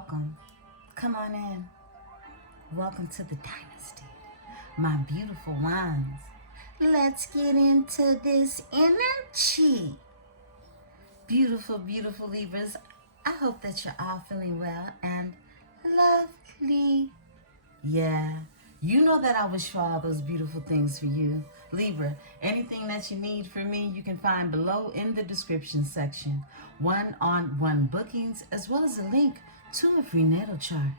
welcome. Come on in. Welcome to the dynasty, my beautiful ones. Let's get into this energy. Beautiful, beautiful Libras. I hope that you're all feeling well and lovely. Yeah, you know that I wish for all those beautiful things for you. Libra, anything that you need from me, you can find below in the description section. One-on-one bookings, as well as a link to a free natal chart,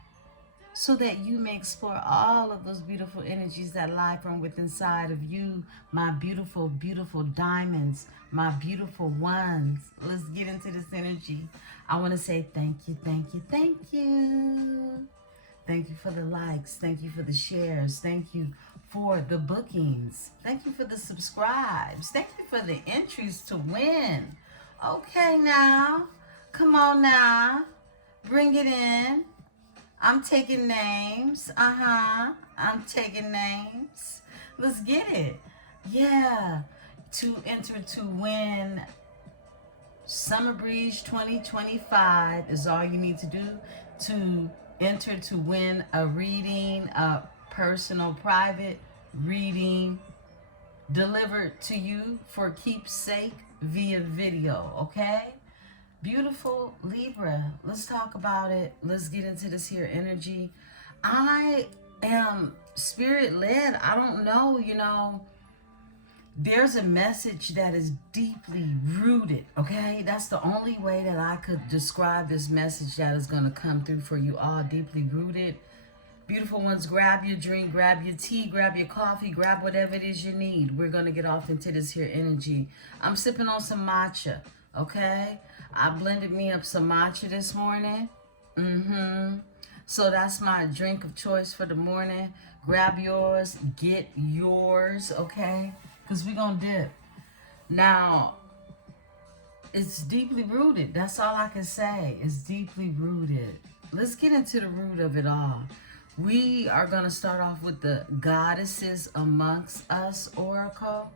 so that you may explore all of those beautiful energies that lie from within inside of you, my beautiful, beautiful diamonds, my beautiful ones. Let's get into this energy. I want to say thank you, thank you, thank you. Thank you for the likes. Thank you for the shares. Thank you for the bookings. Thank you for the subscribes. Thank you for the entries to win. Okay now. Come on now. Bring it in. I'm taking names. I'm taking names. Let's get it. Yeah. To enter to win Summer Breeze 2025 is all you need to do to enter to win a reading, a personal private reading delivered to you for keepsake via video, okay? Beautiful Libra, let's talk about it. Let's get into this here energy. I am spirit led. I don't know, there's a message that is deeply rooted, okay? That's the only way that I could describe this message that is going to come through for you all, deeply rooted. Beautiful ones, grab your drink, grab your tea, grab your coffee, grab whatever it is you need. We're going to get off into this here energy. I'm sipping on some matcha, okay? I blended me up some matcha this morning. So that's my drink of choice for the morning. Grab yours, get yours, okay? Because we're going to dip. Now, it's deeply rooted. That's all I can say. It's deeply rooted. Let's get into the root of it all. We are going to start off with the Goddesses Amongst Us Oracle,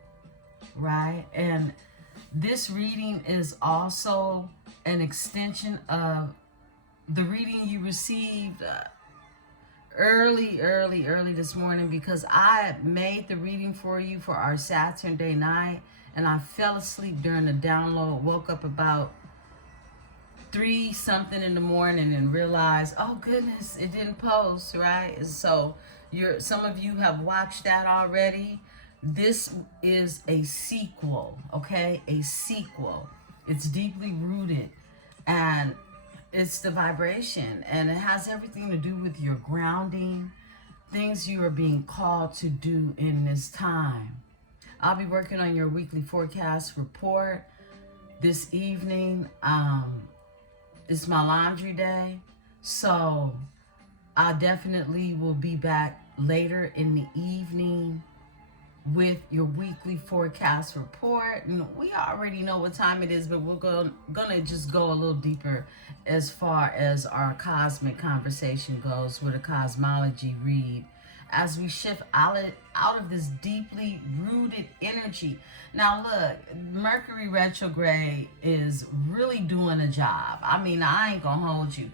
right? And this reading is also an extension of the reading you received early this morning, because I made the reading for you for our Saturday night, and I fell asleep during the download, woke up about 3 something in the morning and realized, oh goodness, it didn't post, right? And so some of you have watched that already. This is a sequel, okay? A sequel. It's deeply rooted, and it's the vibration, and it has everything to do with your grounding, things you are being called to do in this time. I'll be working on your weekly forecast report this evening. It's my laundry day, so I definitely will be back later in the evening with your weekly forecast report. And we already know what time it is, but we're gonna just go a little deeper as far as our cosmic conversation goes with a cosmology read as we shift out of this deeply rooted energy. Now look, Mercury retrograde is really doing a job. I mean, I ain't gonna hold you.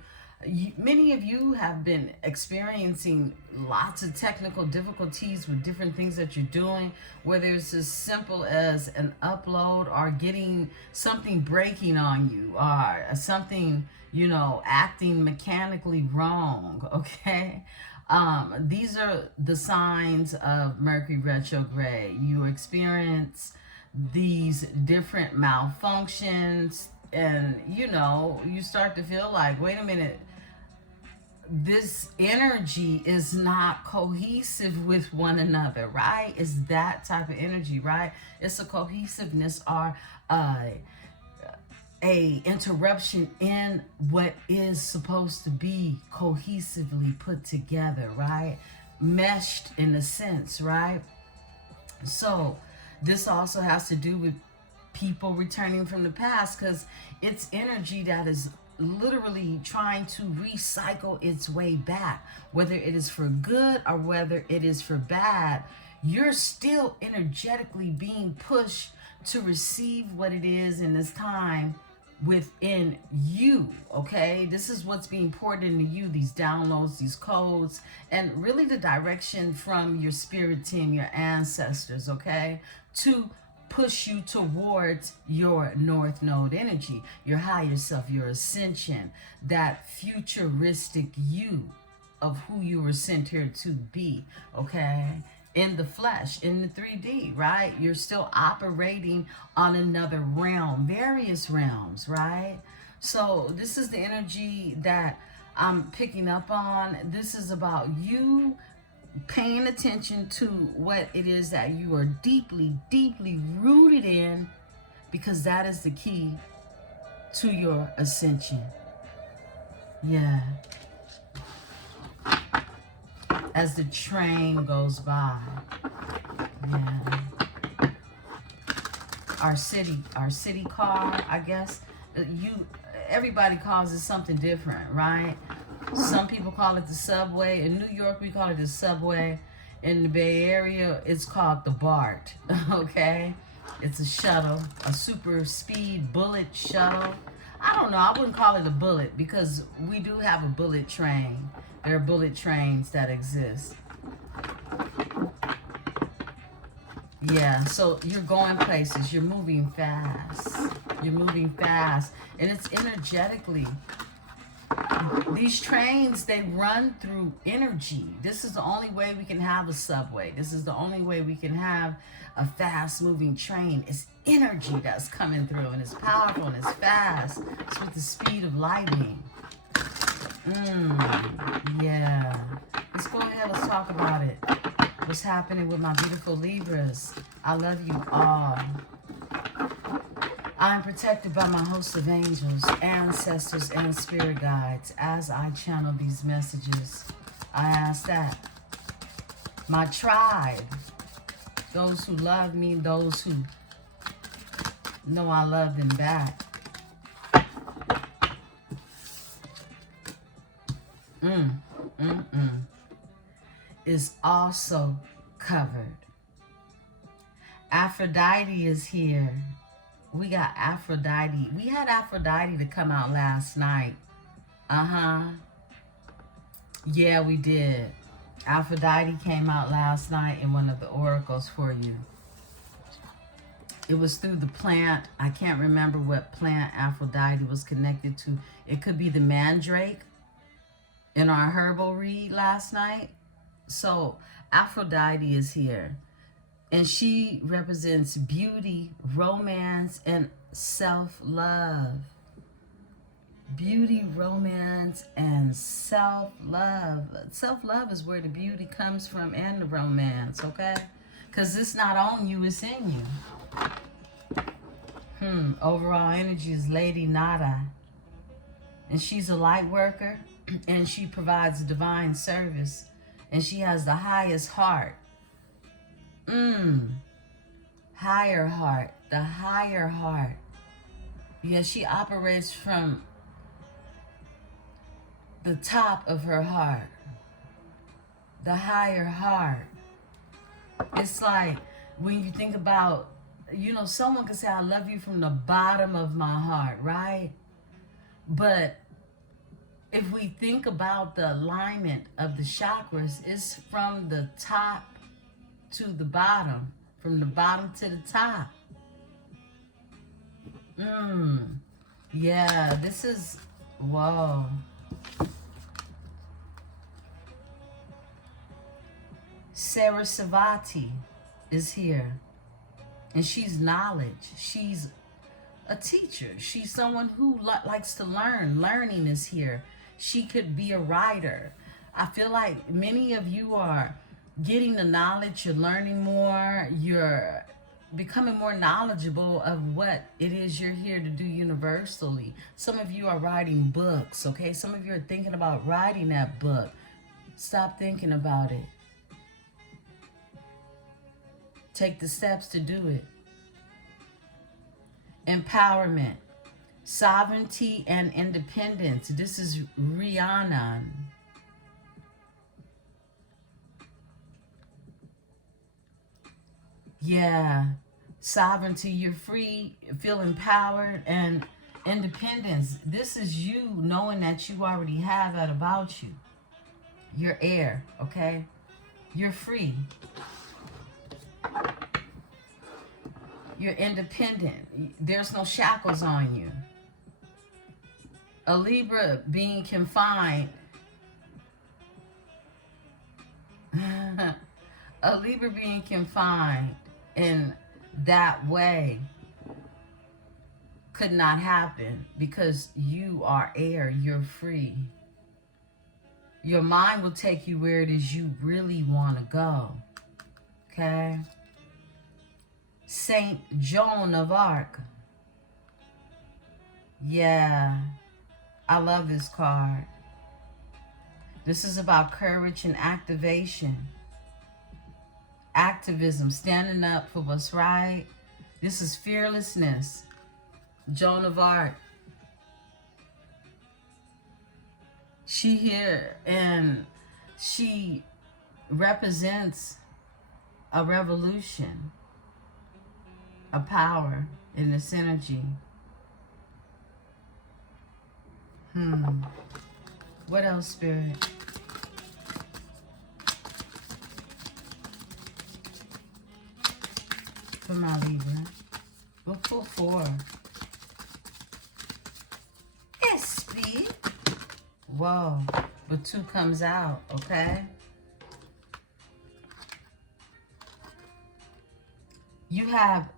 Many of you have been experiencing lots of technical difficulties with different things that you're doing, whether it's as simple as an upload or getting something breaking on you, or something, acting mechanically wrong, okay? These are the signs of Mercury retrograde. You experience these different malfunctions, and you start to feel like, wait a minute, this energy is not cohesive with one another, right? It's that type of energy, right? It's a cohesiveness or a interruption in what is supposed to be cohesively put together, right? Meshed in a sense, right? So this also has to do with people returning from the past, because it's energy that is literally trying to recycle its way back, whether it is for good or whether it is for bad. You're still energetically being pushed to receive what it is in this time within you, okay? This is what's being poured into you, these downloads, these codes, and really the direction from your spirit team, your ancestors, okay? To push you towards your North Node energy, your higher self, your ascension, that futuristic you of who you were sent here to be, okay? In the flesh, in the 3D, right? You're still operating on another realm, various realms, right? So this is the energy that I'm picking up on. This is about you paying attention to what it is that you are deeply, deeply rooted in, because that is the key to your ascension. Yeah. As the train goes by. Yeah. Our city car, I guess. Everybody calls it something different, right? Some people call it the subway. In New York, we call it the subway. In the Bay Area, it's called the BART, okay? It's a shuttle, a super speed bullet shuttle. I don't know, I wouldn't call it a bullet because we do have a bullet train. There are bullet trains that exist. Yeah, so you're going places, you're moving fast. You're moving fast, and it's energetically. These trains, they run through energy. This is the only way we can have a subway. This is the only way we can have a fast-moving train. It's energy that's coming through, and it's powerful, and it's fast. It's with the speed of lightning. Yeah. Let's go ahead, let's talk about it. What's happening with my beautiful Libras? I love you all. I am protected by my host of angels, ancestors, and spirit guides. As I channel these messages, I ask that my tribe, those who love me, those who know I love them back, is also covered. Aphrodite is here. We got Aphrodite. We had Aphrodite to come out last night. Yeah, we did. Aphrodite came out last night in one of the oracles for you. It was through the plant. I can't remember what plant Aphrodite was connected to. It could be the mandrake in our herbal read last night. So Aphrodite is here. And she represents beauty, romance, and self-love. Beauty, romance, and self-love. Self-love is where the beauty comes from and the romance, okay? Because it's not on you, it's in you. Overall energy is Lady Nada. And she's a light worker, and she provides divine service. And she has the highest heart. Higher heart, the higher heart. Yeah, she operates from the top of her heart, the higher heart. It's like when you think about, someone can say, I love you from the bottom of my heart, right? But if we think about the alignment of the chakras, it's from the top to the bottom, from the bottom to the top. Yeah, this is, whoa. Sarasvati is here, and she's knowledge. She's a teacher. She's someone who likes to learn. Learning is here. She could be a writer. I feel like many of you are getting the knowledge, you're learning more, you're becoming more knowledgeable of what it is you're here to do universally. Some of you are writing books, okay? Some of you are thinking about writing that book. Stop thinking about it. Take the steps to do it. Empowerment, sovereignty, and independence. This is Rhiannon. Yeah, sovereignty, you're free, feel empowered, and Independence. This is you knowing that you already have that about you. You're air, okay? You're free. You're independent. There's no shackles on you. A Libra being confined. A Libra being confined in that way could not happen because you are air. You're free. Your mind will take you where it is you really want to go. Okay? Saint Joan of Arc. Yeah. I love this card. This is about courage and activation. Activism, standing up for what's right. This is fearlessness. Joan of Arc. She here and she represents a revolution, a power in this energy. What else, Spirit? For my Libra. Book for 4. SP. Whoa. But 2 comes out, okay? You have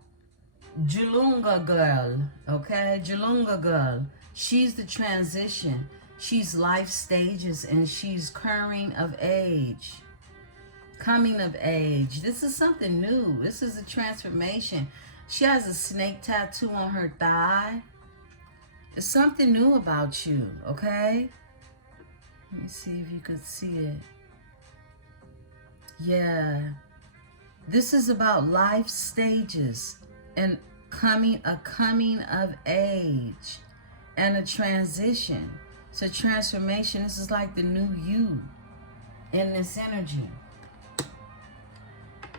Julunga girl, okay? Julunga girl. She's the transition. She's life stages and she's coming of age. Coming of age. This is something new. This is a transformation. She has a snake tattoo on her thigh. It's something new about you, okay? Let me see if you could see it. Yeah. This is about life stages and a coming of age and a transition. It's a transformation. This is like the new you in this energy.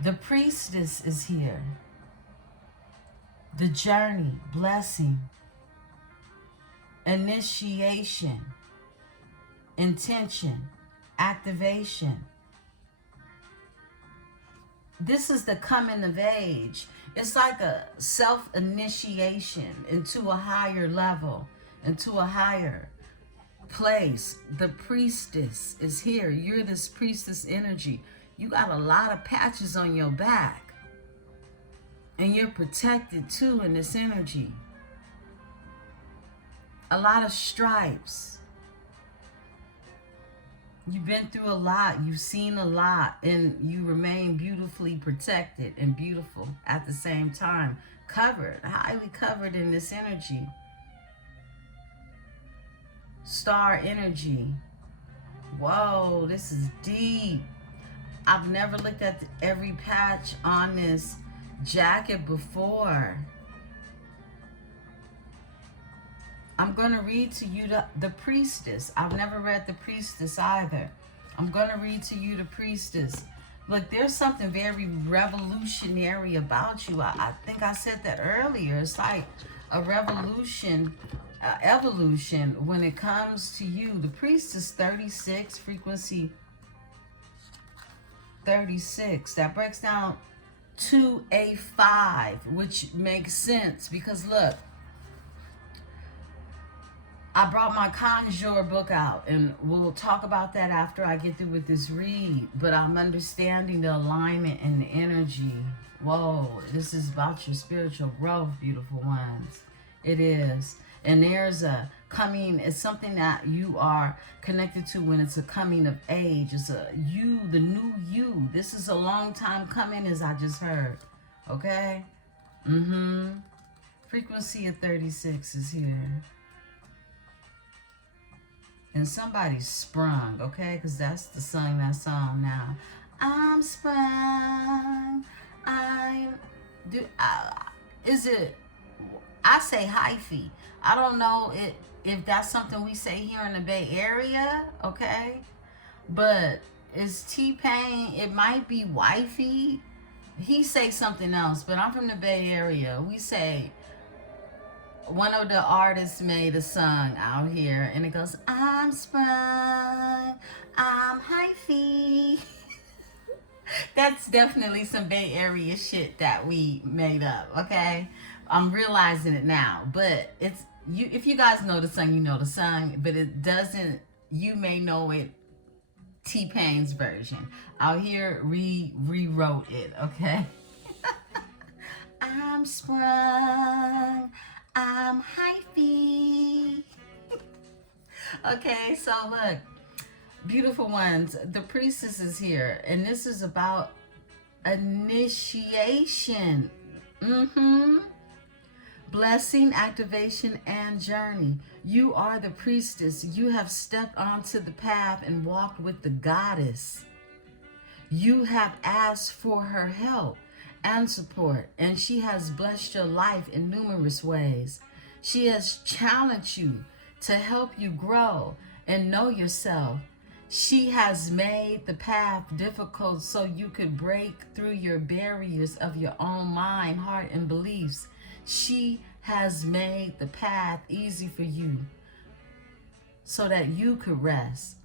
The priestess is here. The journey, blessing, initiation, intention, activation. This is the coming of age. It's like a self-initiation into a higher level, into a higher place. The priestess is here. You're this priestess energy. You got a lot of patches on your back. And you're protected too in this energy. A lot of stripes. You've been through a lot. You've seen a lot. And you remain beautifully protected and beautiful at the same time. Covered. Highly covered in this energy. Star energy. Whoa, this is deep. I've never looked at every patch on this jacket before. I'm going to read to you the priestess. I've never read the priestess either. I'm going to read to you the priestess. Look, there's something very revolutionary about you. I think I said that earlier. It's like a revolution, evolution when it comes to you. The priestess 36, frequency 36. That breaks down to a 5, which makes sense because look, I brought my Conjure book out, and we'll talk about that after I get through with this read, but I'm understanding the alignment and the energy. Whoa, this is about your spiritual growth, beautiful ones. It is. And there's a coming, it's something that you are connected to when it's a coming of age. It's a you, the new you. This is a long time coming, as I just heard. Okay? Frequency of 36 is here. And somebody's sprung, okay? Because that's the song, that song now. I'm sprung. Is it, I say hyphy. I don't know if that's something we say here in the Bay Area, okay? But it's T-Pain, it might be wifey. He say something else, but I'm from the Bay Area. We say one of the artists made a song out here, and it goes, I'm sprung, I'm hyphy. That's definitely some Bay Area shit that we made up, okay? I'm realizing it now, but it's you. If you guys know the song, you know the song, but it doesn't. You may know it T-Pain's version. Out here rewrote it, okay? I'm sprung, I'm hyphy. Okay, so look, beautiful ones, the priestess is here, and this is about initiation. Blessing, activation, and journey. You are the priestess. You have stepped onto the path and walked with the goddess. You have asked for her help and support, and she has blessed your life in numerous ways. She has challenged you to help you grow and know yourself. She has made the path difficult so you could break through your barriers of your own mind, heart, and beliefs. She has made the path easy for you so that you could rest.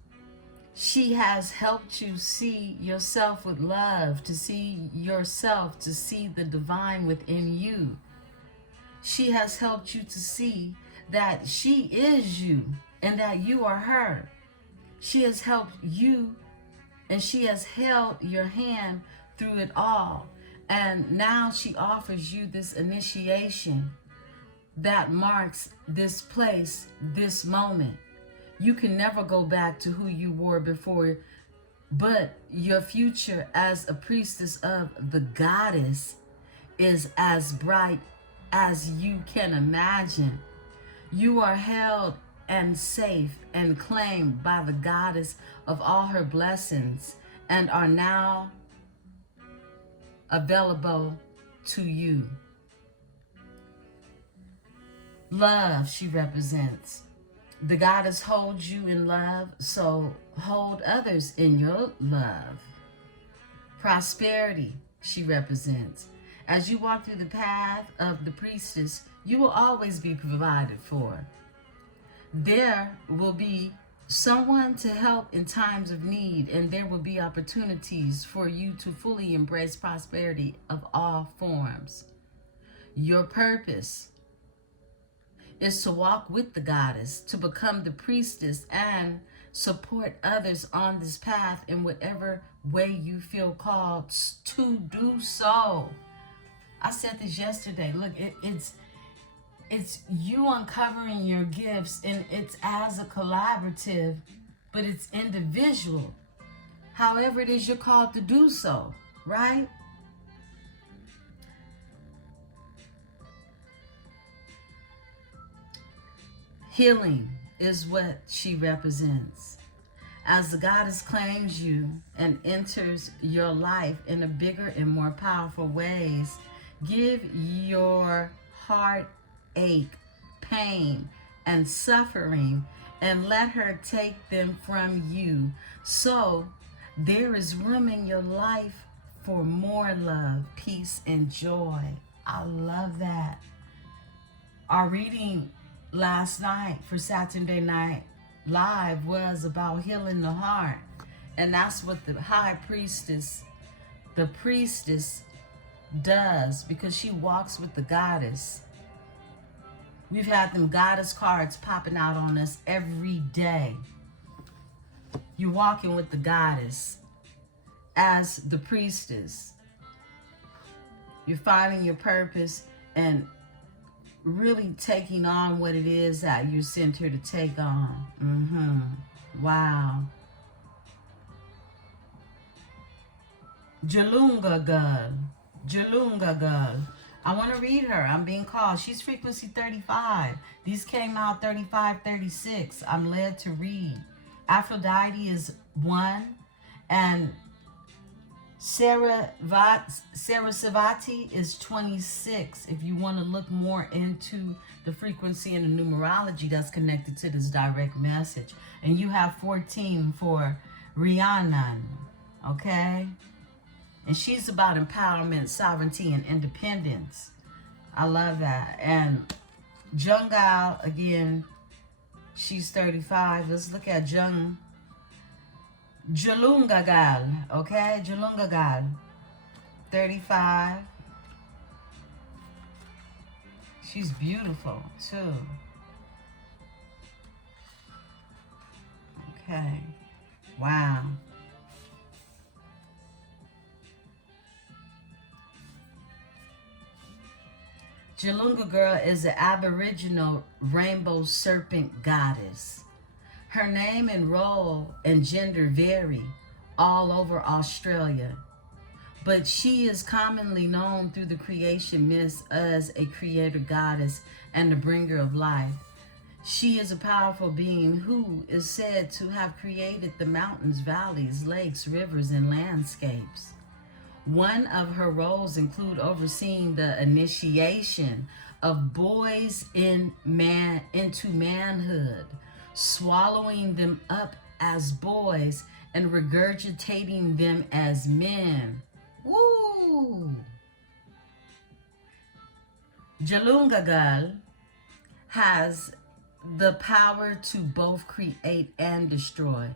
She has helped you see yourself with love, to see yourself, to see the divine within you. She has helped you to see that she is you and that you are her. She has helped you, and she has held your hand through it all. And now she offers you this initiation that marks this place, this moment. You can never go back to who you were before, but your future as a priestess of the goddess is as bright as you can imagine. You are held and safe and claimed by the goddess of all her blessings and are now available to you. Love, she represents. The goddess holds you in love, so hold others in your love. Prosperity, she represents. As you walk through the path of the priestess, you will always be provided for. There will be someone to help in times of need, and there will be opportunities for you to fully embrace prosperity of all forms. Your purpose is to walk with the goddess, to become the priestess, and support others on this path in whatever way you feel called to do so. I said this yesterday. Look, it's you uncovering your gifts, and it's as a collaborative, but it's individual. However it is you're called to do so, right? Healing is what she represents. As the goddess claims you and enters your life in a bigger and more powerful ways, give your heart ache, pain, and suffering, and let her take them from you. So there is room in your life for more love, peace, and joy. I love that. Our reading last night for Saturday Night Live was about healing the heart. And that's what the high priestess, the priestess, does, because she walks with the goddess. We've had them goddess cards popping out on us every day. You're walking with the goddess as the priestess. You're finding your purpose and really taking on what it is that you're sent here to take on. Wow. Jalunga girl. I want to read her. I'm being called. She's frequency 35. These came out 35, 36. I'm led to read. Aphrodite is 1. And Sarah Savati is 26. If you want to look more into the frequency and the numerology that's connected to this direct message. And you have 14 for Rhiannon. Okay? And she's about empowerment, sovereignty, and independence. I love that. And Jungal, again, she's 35. Let's look at Jalungagal, okay? Jalungagal, 35. She's beautiful, too. Okay. Wow. Jalunga girl is an aboriginal rainbow serpent goddess. Her name and role and gender vary all over Australia, but she is commonly known through the creation myths as a creator goddess and the bringer of life. She is a powerful being who is said to have created the mountains, valleys, lakes, rivers, and landscapes. One of her roles include overseeing the initiation of boys into manhood, swallowing them up as boys and regurgitating them as men. Woo! Jalungagal has the power to both create and destroy,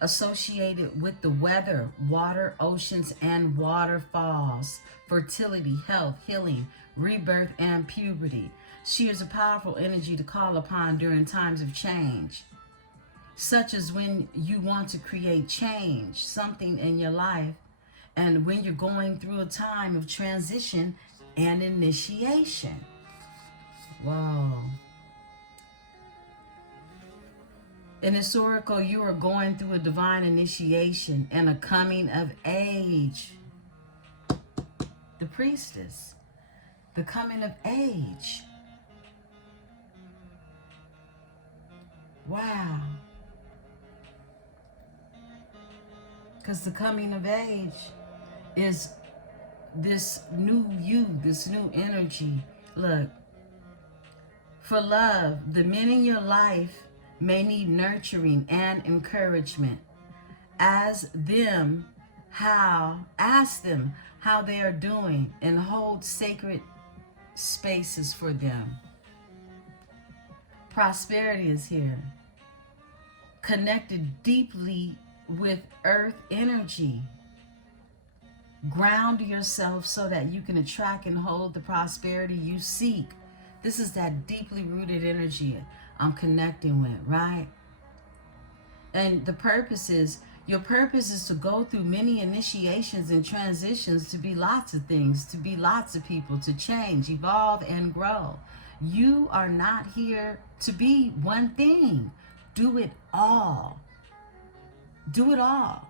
associated with the weather, water, oceans, and waterfalls, fertility, health, healing, rebirth, and puberty. She is a powerful energy to call upon during times of change, such as when you want to create change, something in your life, and when you're going through a time of transition and initiation. Whoa. In this oracle, you are going through a divine initiation and a coming of age. The priestess, the coming of age. Wow. Because the coming of age is this new you, this new energy. Look, for love, the men in your life may need nurturing and encouragement. Ask them how they are doing and hold sacred spaces for them. Prosperity is here. Connected deeply with earth energy. Ground yourself so that you can attract and hold the prosperity you seek. This is that deeply rooted energy I'm connecting with, right? And your purpose is to go through many initiations and transitions, to be lots of things, to be lots of people, to change, evolve, and grow. You are not here to be one thing. Do it all. Do it all.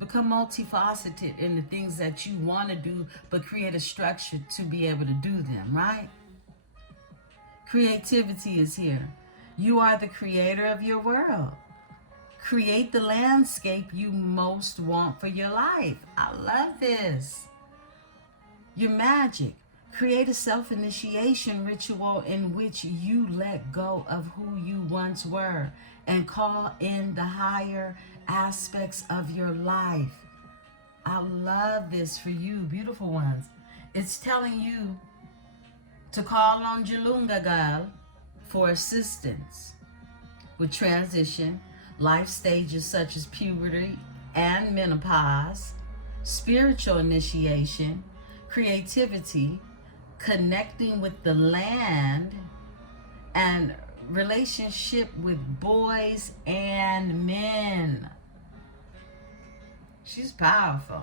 Become multifaceted in the things that you want to do, but create a structure to be able to do them, right? Creativity is here. You are the creator of your world. Create the landscape you most want for your life. I love this. Your magic. Create a self-initiation ritual in which you let go of who you once were and call in the higher aspects of your life. I love this for you, beautiful ones. It's telling you to call on Jalungagal for assistance with transition, life stages such as puberty and menopause, spiritual initiation, creativity, connecting with the land, and relationship with boys and men. She's powerful.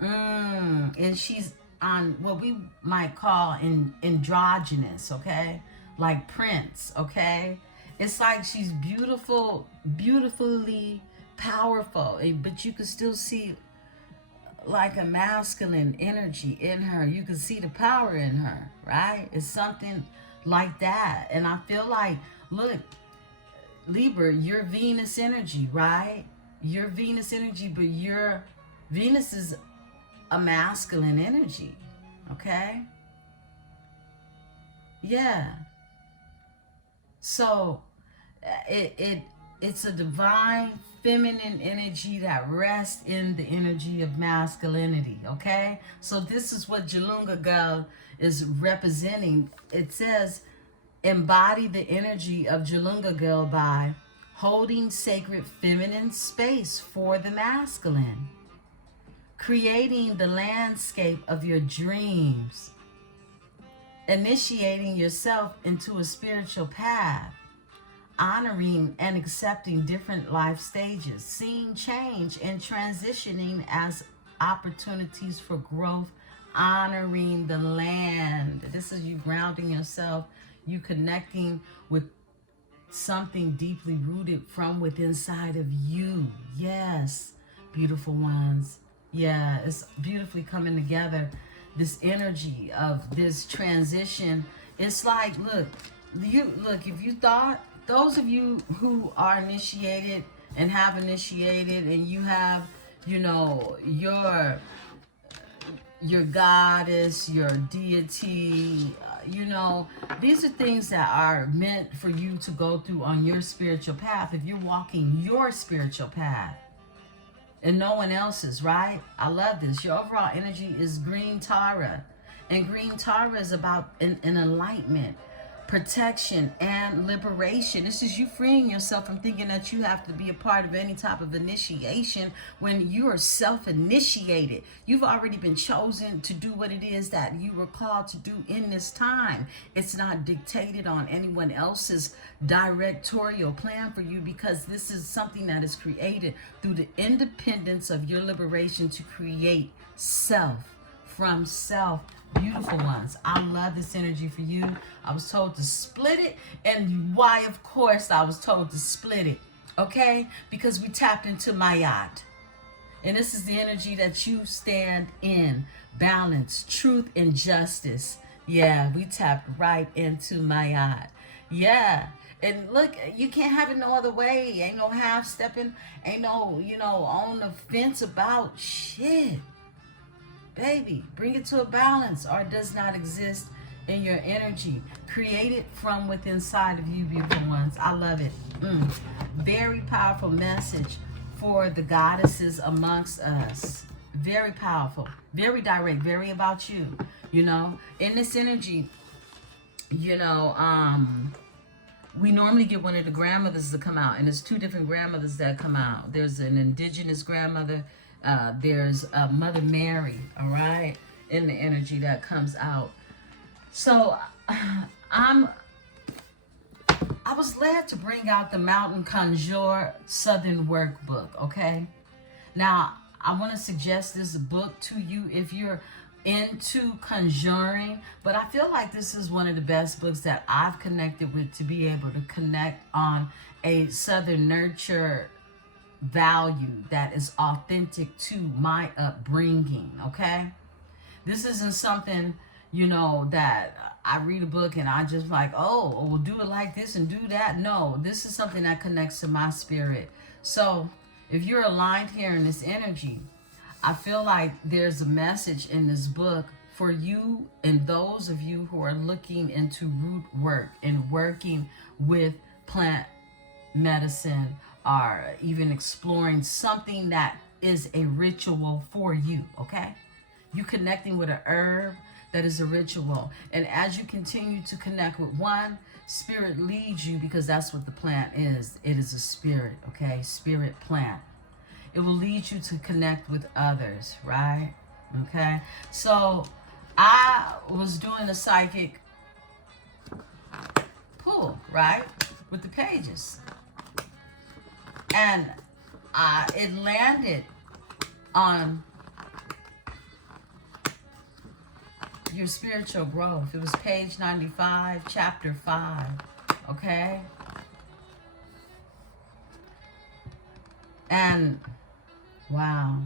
And she's on what we might call androgynous, okay? Like Prince, okay? It's like she's beautiful, beautifully powerful, but you can still see like a masculine energy in her. You can see the power in her, right? It's something like that. And I feel like, look, Libra, you're Venus energy, right? You're Venus energy, but your Venus is a masculine energy, okay? Yeah. So it it's a divine feminine energy that rests in the energy of masculinity, okay? So this is what Jalunga Girl is representing. It says, embody the energy of Jalunga Girl by holding sacred feminine space for the masculine, creating the landscape of your dreams, initiating yourself into a spiritual path, honoring and accepting different life stages, seeing change and transitioning as opportunities for growth, honoring the land. This is you grounding yourself, you connecting with something deeply rooted from within inside of you. Yes, beautiful ones. Yeah, it's beautifully coming together. This energy of this transition. It's like, look, if you thought, those of you who are initiated and have initiated, and you have, you know, your goddess, your deity, you know, these are things that are meant for you to go through on your spiritual path. If you're walking your spiritual path and no one else's, right? I love this. Your overall energy is green Tara. And green Tara is about an enlightenment, protection, and liberation. This is you freeing yourself from thinking that you have to be a part of any type of initiation when you are self-initiated. You've already been chosen to do what it is that you were called to do in this time. It's not dictated on anyone else's directorial plan for you, because this is something that is created through the independence of your liberation to create self from self. Beautiful ones, I love this energy for you. I was told to split it, and why? Of course I was told to split it, okay? Because we tapped into Mayat, and this is the energy that you stand in: balance, truth, and justice. Yeah, we tapped right into Mayat. Yeah. And look, you can't have it no other way. Ain't no half stepping, ain't no, you know, on the fence about shit. Baby, bring it to a balance, or it does not exist in your energy. Create it from within inside of you, beautiful ones. I love it. Very powerful message for the goddesses amongst us. Very powerful, very direct, very about you. You know, in this energy, you know, we normally get one of the grandmothers to come out, and there's two different grandmothers that come out. There's an indigenous grandmother. There's Mother Mary, all right, in the energy that comes out. So I was led to bring out the Mountain Conjure Southern Workbook, okay? Now, I want to suggest this book to you if you're into conjuring, but I feel like this is one of the best books that I've connected with to be able to connect on a Southern nurture value that is authentic to my upbringing, okay? This isn't something, you know, that I read a book and I just like, oh, we'll do it like this and do that. No, this is something that connects to my spirit. So if you're aligned here in this energy, I feel like there's a message in this book for you and those of you who are looking into root work and working with plant medicine, or even exploring something that is a ritual for you, okay? You connecting with a herb that is a ritual. And as you continue to connect with one, spirit leads you, because that's what the plant is. It is a spirit, okay? Spirit plant. It will lead you to connect with others, right? Okay? So I was doing a psychic pull, right? With the pages. And it landed on your spiritual growth. It was page 95, chapter 5, okay? And, wow.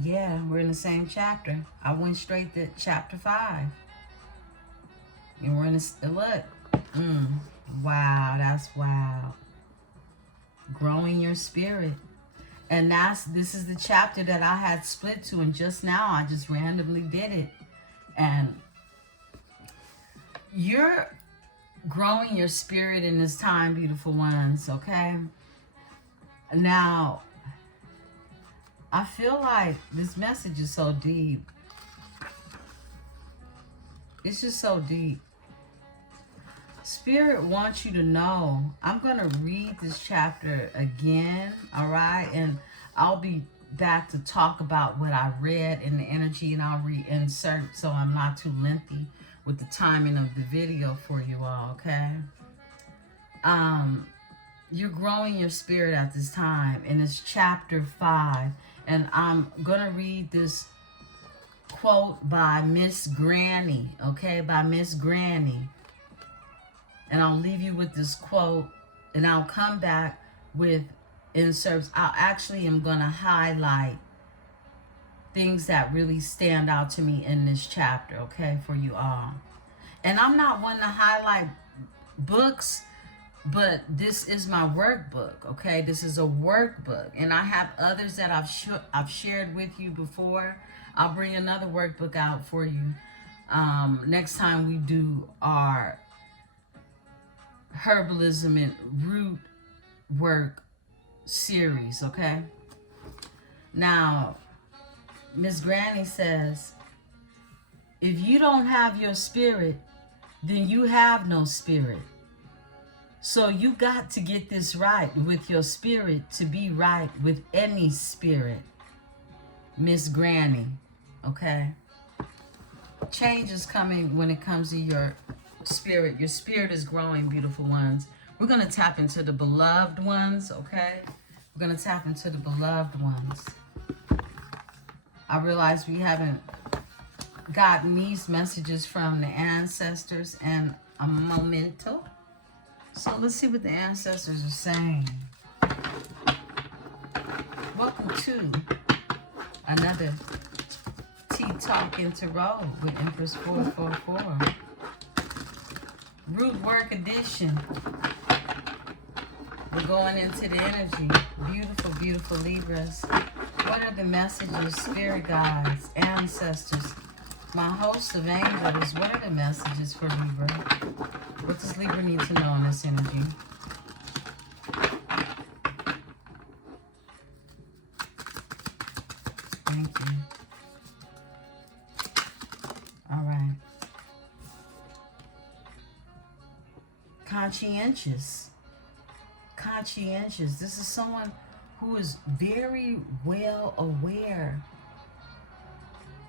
Yeah, we're in the same chapter. I went straight to chapter 5. And we're in this, look. Wow, that's wow. Growing your spirit. And this is the chapter that I had split to, and just now I just randomly did it. And you're growing your spirit in this time, beautiful ones, okay? Now, I feel like this message is so deep. It's just so deep. Spirit wants you to know. I'm going to read this chapter again, all right? And I'll be back to talk about what I read in the energy, and I'll reinsert so I'm not too lengthy with the timing of the video for you all, okay? You're growing your spirit at this time, and it's chapter 5. And I'm going to read this quote by Miss Granny, okay? By Miss Granny. And I'll leave you with this quote, and I'll come back with inserts. I actually am going to highlight things that really stand out to me in this chapter, okay, for you all. And I'm not one to highlight books, but this is my workbook, okay? This is a workbook, and I have others that I've shared with you before. I'll bring another workbook out for you next time we do our herbalism and root work series, okay? Now, Miss Granny says, if you don't have your spirit, then you have no spirit. So you got to get this right with your spirit to be right with any spirit. Miss Granny, okay? Change is coming when it comes to your spirit. Your spirit is growing, beautiful ones. We're going to tap into the beloved ones, okay? We're going to tap into the beloved ones. I realize we haven't gotten these messages from the ancestors and a memento. So let's see what the ancestors are saying. Welcome to another Tea Talk in Tarot with Empress 444. Root Work Edition. We're going into the energy. Beautiful, beautiful Libras. What are the messages, spirit guides, ancestors, my host of angels? What are the messages for Libra? What does Libra need to know in this energy? Thank you. All right. Conscientious. Conscientious. This is someone who is very well aware.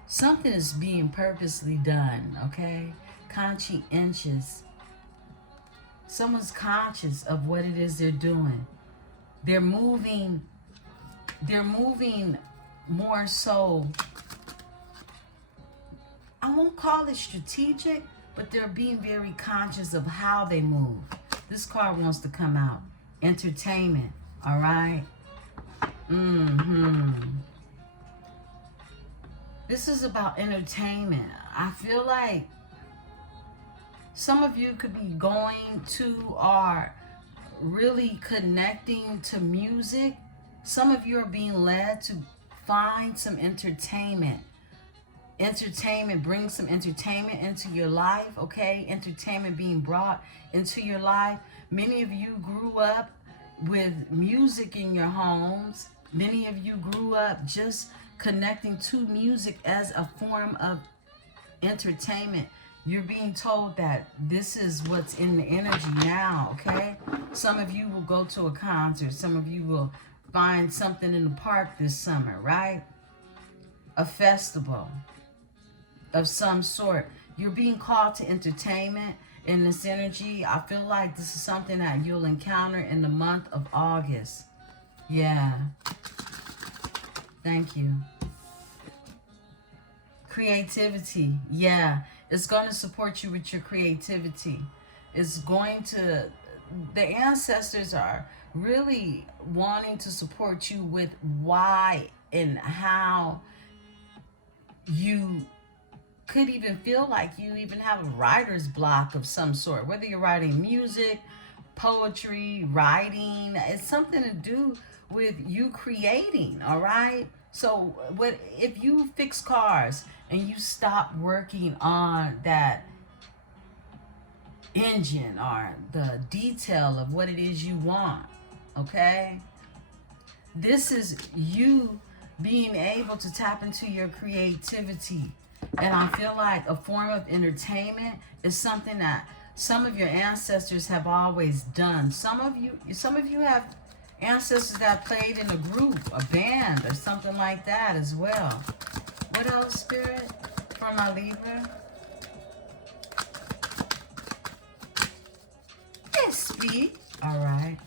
Something is being purposely done, okay? Conscientious. Someone's conscious of what it is they're doing. They're moving more so, I won't call it strategic, but they're being very conscious of how they move. This card wants to come out. Entertainment, all right? This is about entertainment. I feel like some of you could be going to or really connecting to music. Some of you are being led to find some entertainment. Entertainment, bring some entertainment into your life, okay? Entertainment being brought into your life. Many of you grew up with music in your homes. Many of you grew up just connecting to music as a form of entertainment. You're being told that this is what's in the energy now, okay? Some of you will go to a concert. Some of you will find something in the park this summer, right? A festival of some sort. You're being called to entertainment in this energy. I feel like this is something that you'll encounter in the month of August. Yeah. Thank you. Creativity. Yeah. It's going to support you with your creativity. It's going to, the ancestors are really wanting to support you with why and how you could even feel like you even have a writer's block of some sort. Whether you're writing music, poetry, writing, it's something to do with you creating, all right? So what if you fix cars and you stop working on that engine or the detail of what it is you want, okay? This is you being able to tap into your creativity. And I feel like a form of entertainment is something that some of your ancestors have always done. Some of you have ancestors that played in a group, a band, or something like that as well. What else, Spirit, for my Libra? Yes, speak. All right.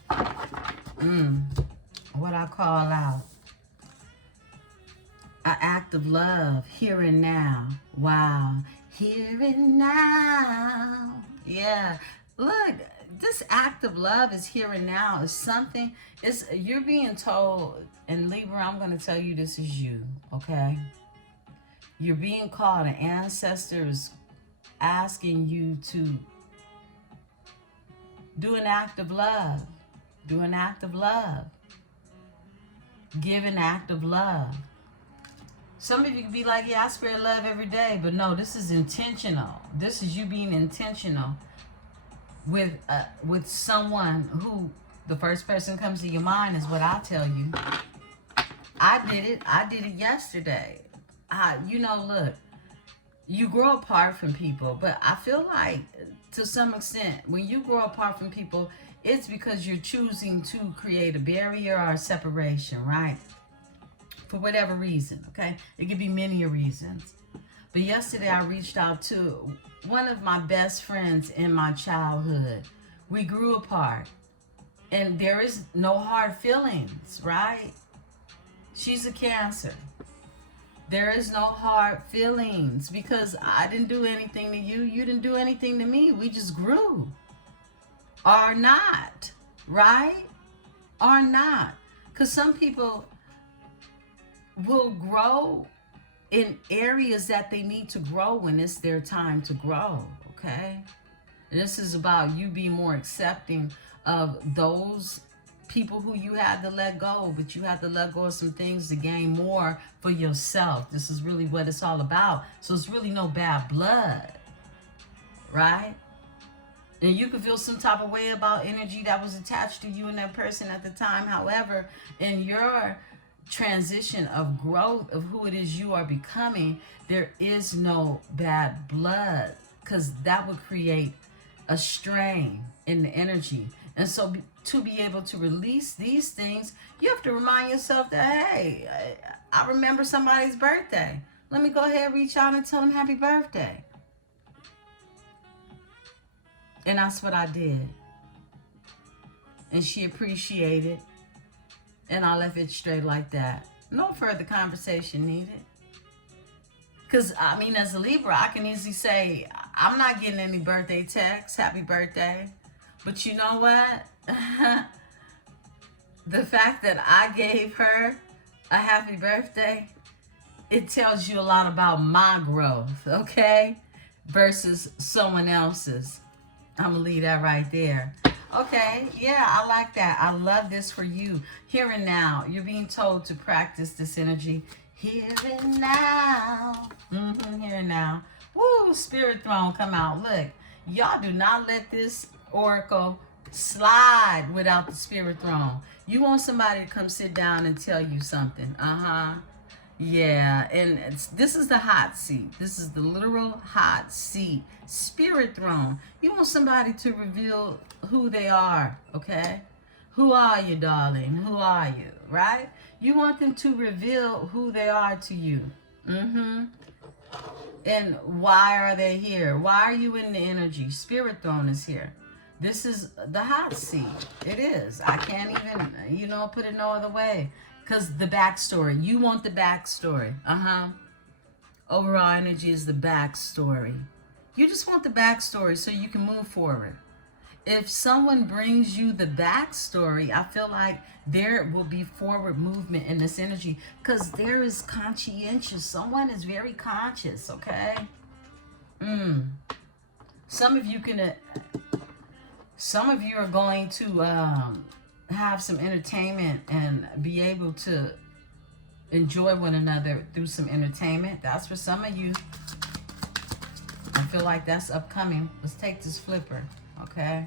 What I call out. An act of love, here and now. Wow. Here and now. Yeah. Look, this act of love is here and now. Is something, you're being told, and Libra, I'm going to tell you this is you, okay? You're being called, an ancestor is asking you to do an act of love. Do an act of love. Give an act of love. Some of you can be like, yeah, I spread love every day. But no, this is intentional. This is you being intentional with someone who, the first person comes to your mind is what I tell you. I did it yesterday. Look, you grow apart from people. But I feel like, to some extent, when you grow apart from people, it's because you're choosing to create a barrier or a separation, right? For whatever reason, okay? It could be many reasons. But yesterday I reached out to one of my best friends in my childhood. We grew apart. And there is no hard feelings, right? She's a Cancer. There is no hard feelings because I didn't do anything to you. You didn't do anything to me. We just grew. Or not, right? Or not. Because some people will grow in areas that they need to grow when it's their time to grow, okay? And this is about you being more accepting of those people who you had to let go, but you had to let go of some things to gain more for yourself. This is really what it's all about. So it's really no bad blood, right? And you could feel some type of way about energy that was attached to you and that person at the time. However, in your transition of growth of who it is you are becoming, there is no bad blood, because that would create a strain in the energy. And so to be able to release these things, you have to remind yourself that, hey, I remember somebody's birthday. Let me go ahead and reach out and tell them happy birthday. And that's what I did. And she appreciated. And I left it straight like that. No further conversation needed. Because, I mean, as a Libra, I can easily say, I'm not getting any birthday texts, happy birthday. But you know what? The fact that I gave her a happy birthday, it tells you a lot about my growth, okay? Versus someone else's. I'm going to leave that right there. Okay, yeah, I like that. I love this for you. Here and now. You're being told to practice this energy. Here and now. Here and now. Woo, Spirit Throne, come out. Look, y'all do not let this oracle slide without the Spirit Throne. You want somebody to come sit down and tell you something. Yeah, and this is the hot seat. This is the literal hot seat. Spirit Throne. You want somebody to reveal who they are, okay? Who are you, darling? Who are you, right? You want them to reveal who they are to you. And why are they here? Why are you in the energy? Spirit Throne is here. This is the hot seat. It is. I can't even, put it no other way. Because the backstory. You want the backstory. Overall energy is the backstory. You just want the backstory so you can move forward. If someone brings you the backstory, I feel like there will be forward movement in this energy. Because there is conscientious. Someone is very conscious, okay? Some of you are going to have some entertainment and be able to enjoy one another through some entertainment. That's for some of you. I feel like that's upcoming. Let's take this flipper, okay?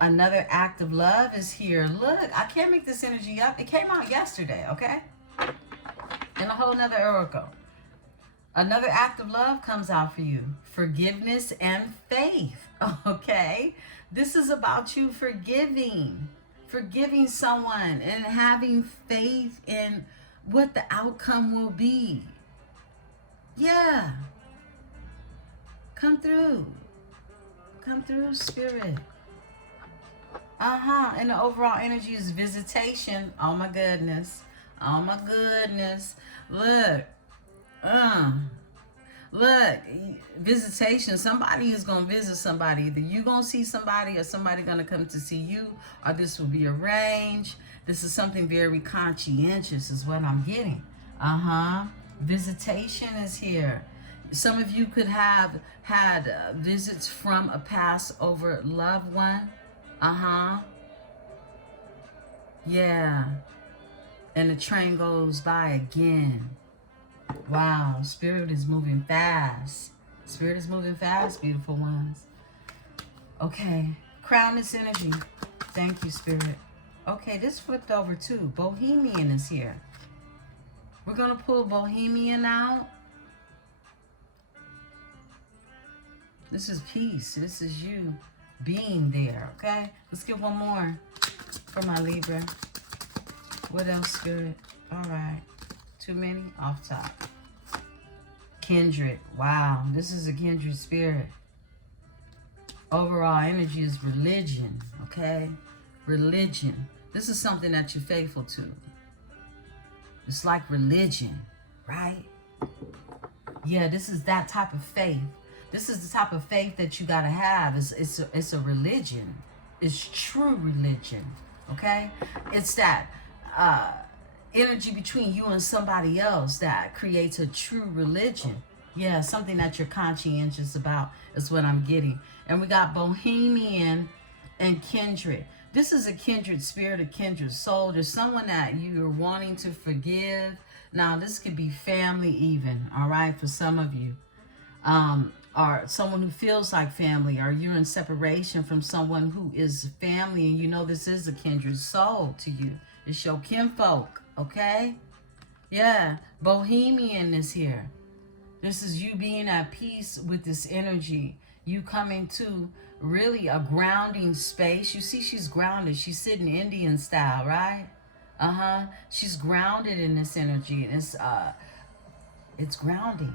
Another act of love is here. Look, I can't make this energy up. It came out yesterday, okay? And a whole nother oracle. Another act of love comes out for you. Forgiveness and faith, okay? This is about you forgiving someone and having faith in what the outcome will be. Yeah. Come through. Come through, Spirit. And the overall energy is visitation. Oh my goodness. Oh my goodness. Look. Look. Visitation. Somebody is going to visit somebody. Either you going to see somebody or somebody going to come to see you, or this will be arranged. This is something very conscientious is what I'm getting. Visitation is here. Some of you could have had visits from a Passover loved one. Yeah. And the train goes by again. Wow. Spirit is moving fast. Spirit is moving fast, beautiful ones. Okay. Crown this energy. Thank you, Spirit. Okay, this flipped over too. Bohemian is here. We're going to pull Bohemian out. This is peace. This is you being there, okay? Let's get one more for my Libra. What else, Spirit? All right. Too many? Off top. Kindred. Wow. This is a kindred spirit. Overall energy is religion, okay? Religion. This is something that you're faithful to. It's like religion, right? Yeah, this is that type of faith. This is the type of faith that you gotta have. It's a religion. It's true religion, okay? It's that energy between you and somebody else that creates a true religion. Yeah, something that you're conscientious about is what I'm getting. And we got Bohemian and kindred. This is a kindred spirit, a kindred soul. There's someone that you're wanting to forgive. Now, this could be family even, all right, for some of you. Or someone who feels like family, or you're in separation from someone who is family, and you know this is a kindred soul to you. It's your kinfolk, okay? Yeah, Bohemian is here. This is you being at peace with this energy. You coming to really a grounding space. You see she's grounded. She's sitting Indian style, right? She's grounded in this energy. And it's grounding.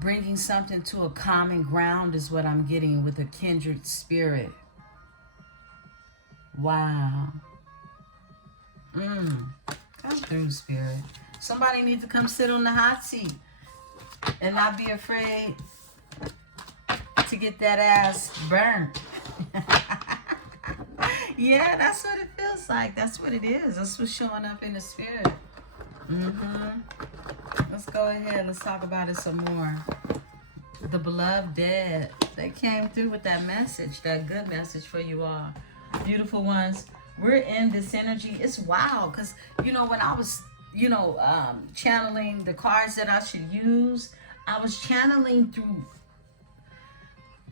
Bringing something to a common ground is what I'm getting with a kindred spirit. Wow. Come through, Spirit. Somebody needs to come sit on the hot seat and not be afraid to get that ass burnt. Yeah, that's what it feels like. That's what it is. That's what's showing up in the spirit. Let's go ahead. Let's talk about it some more. The beloved dead. They came through with that message, that good message for you all. Beautiful ones. We're in this energy. It's wild because, you know, when I was, channeling the cards that I should use, I was channeling through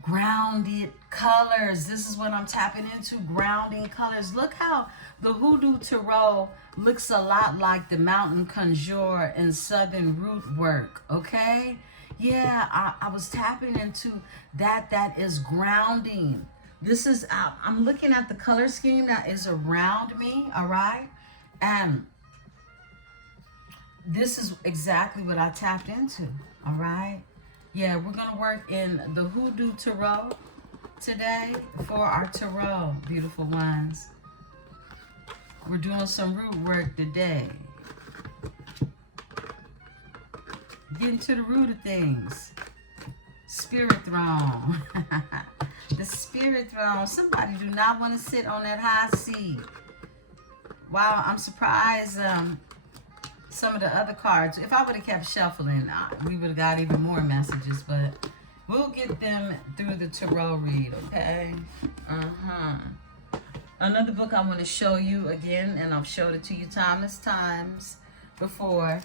grounded colors. This is what I'm tapping into, grounding colors. Look how the Hoodoo Tarot looks a lot like the Mountain Conjure and Southern Root work, okay? Yeah, I was tapping into that is grounding. This is, I'm looking at the color scheme that is around me, all right? And this is exactly what I tapped into, all right? Yeah, we're going to work in the Hoodoo Tarot today for our Tarot, beautiful ones. We're doing some root work today. Getting to the root of things. Spirit throne. The spirit throne. Somebody do not want to sit on that high seat. Wow, I'm surprised some of the other cards. If I would have kept shuffling, we would have got even more messages, but we'll get them through the tarot read, okay? Another book I want to show you again, and I've showed it to you times before.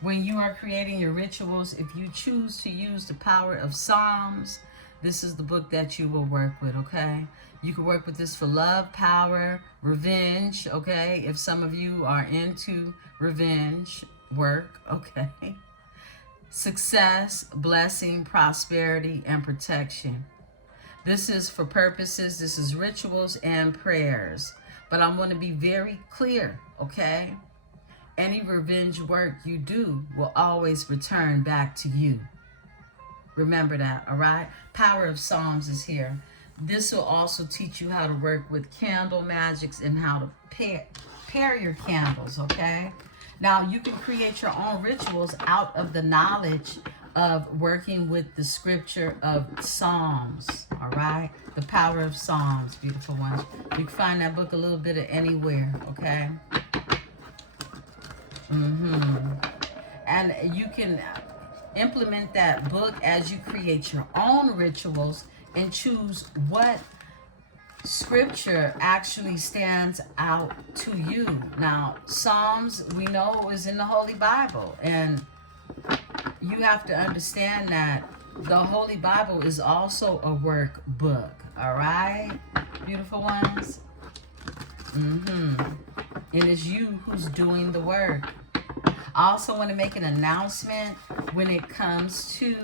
When you are creating your rituals, if you choose to use the power of Psalms, this is the book that you will work with, okay? You can work with this for love, power, revenge, okay? If some of you are into revenge work, okay? Success, blessing, prosperity, and protection. This is for purposes, this is rituals and prayers. But I want to be very clear, okay? Any revenge work you do will always return back to you. Remember that, all right? Power of Psalms is here. This will also teach you how to work with candle magics and how to pair your candles, okay? Now, you can create your own rituals out of the knowledge of working with the scripture of Psalms, all right? The Power of Psalms, beautiful ones. You can find that book a little bit of anywhere, okay? And you can implement that book as you create your own rituals and choose what scripture actually stands out to you. Now, Psalms, we know, is in the Holy Bible, and you have to understand that the Holy Bible is also a workbook, all right, beautiful ones? And it's you who's doing the work. I also want to make an announcement when it comes to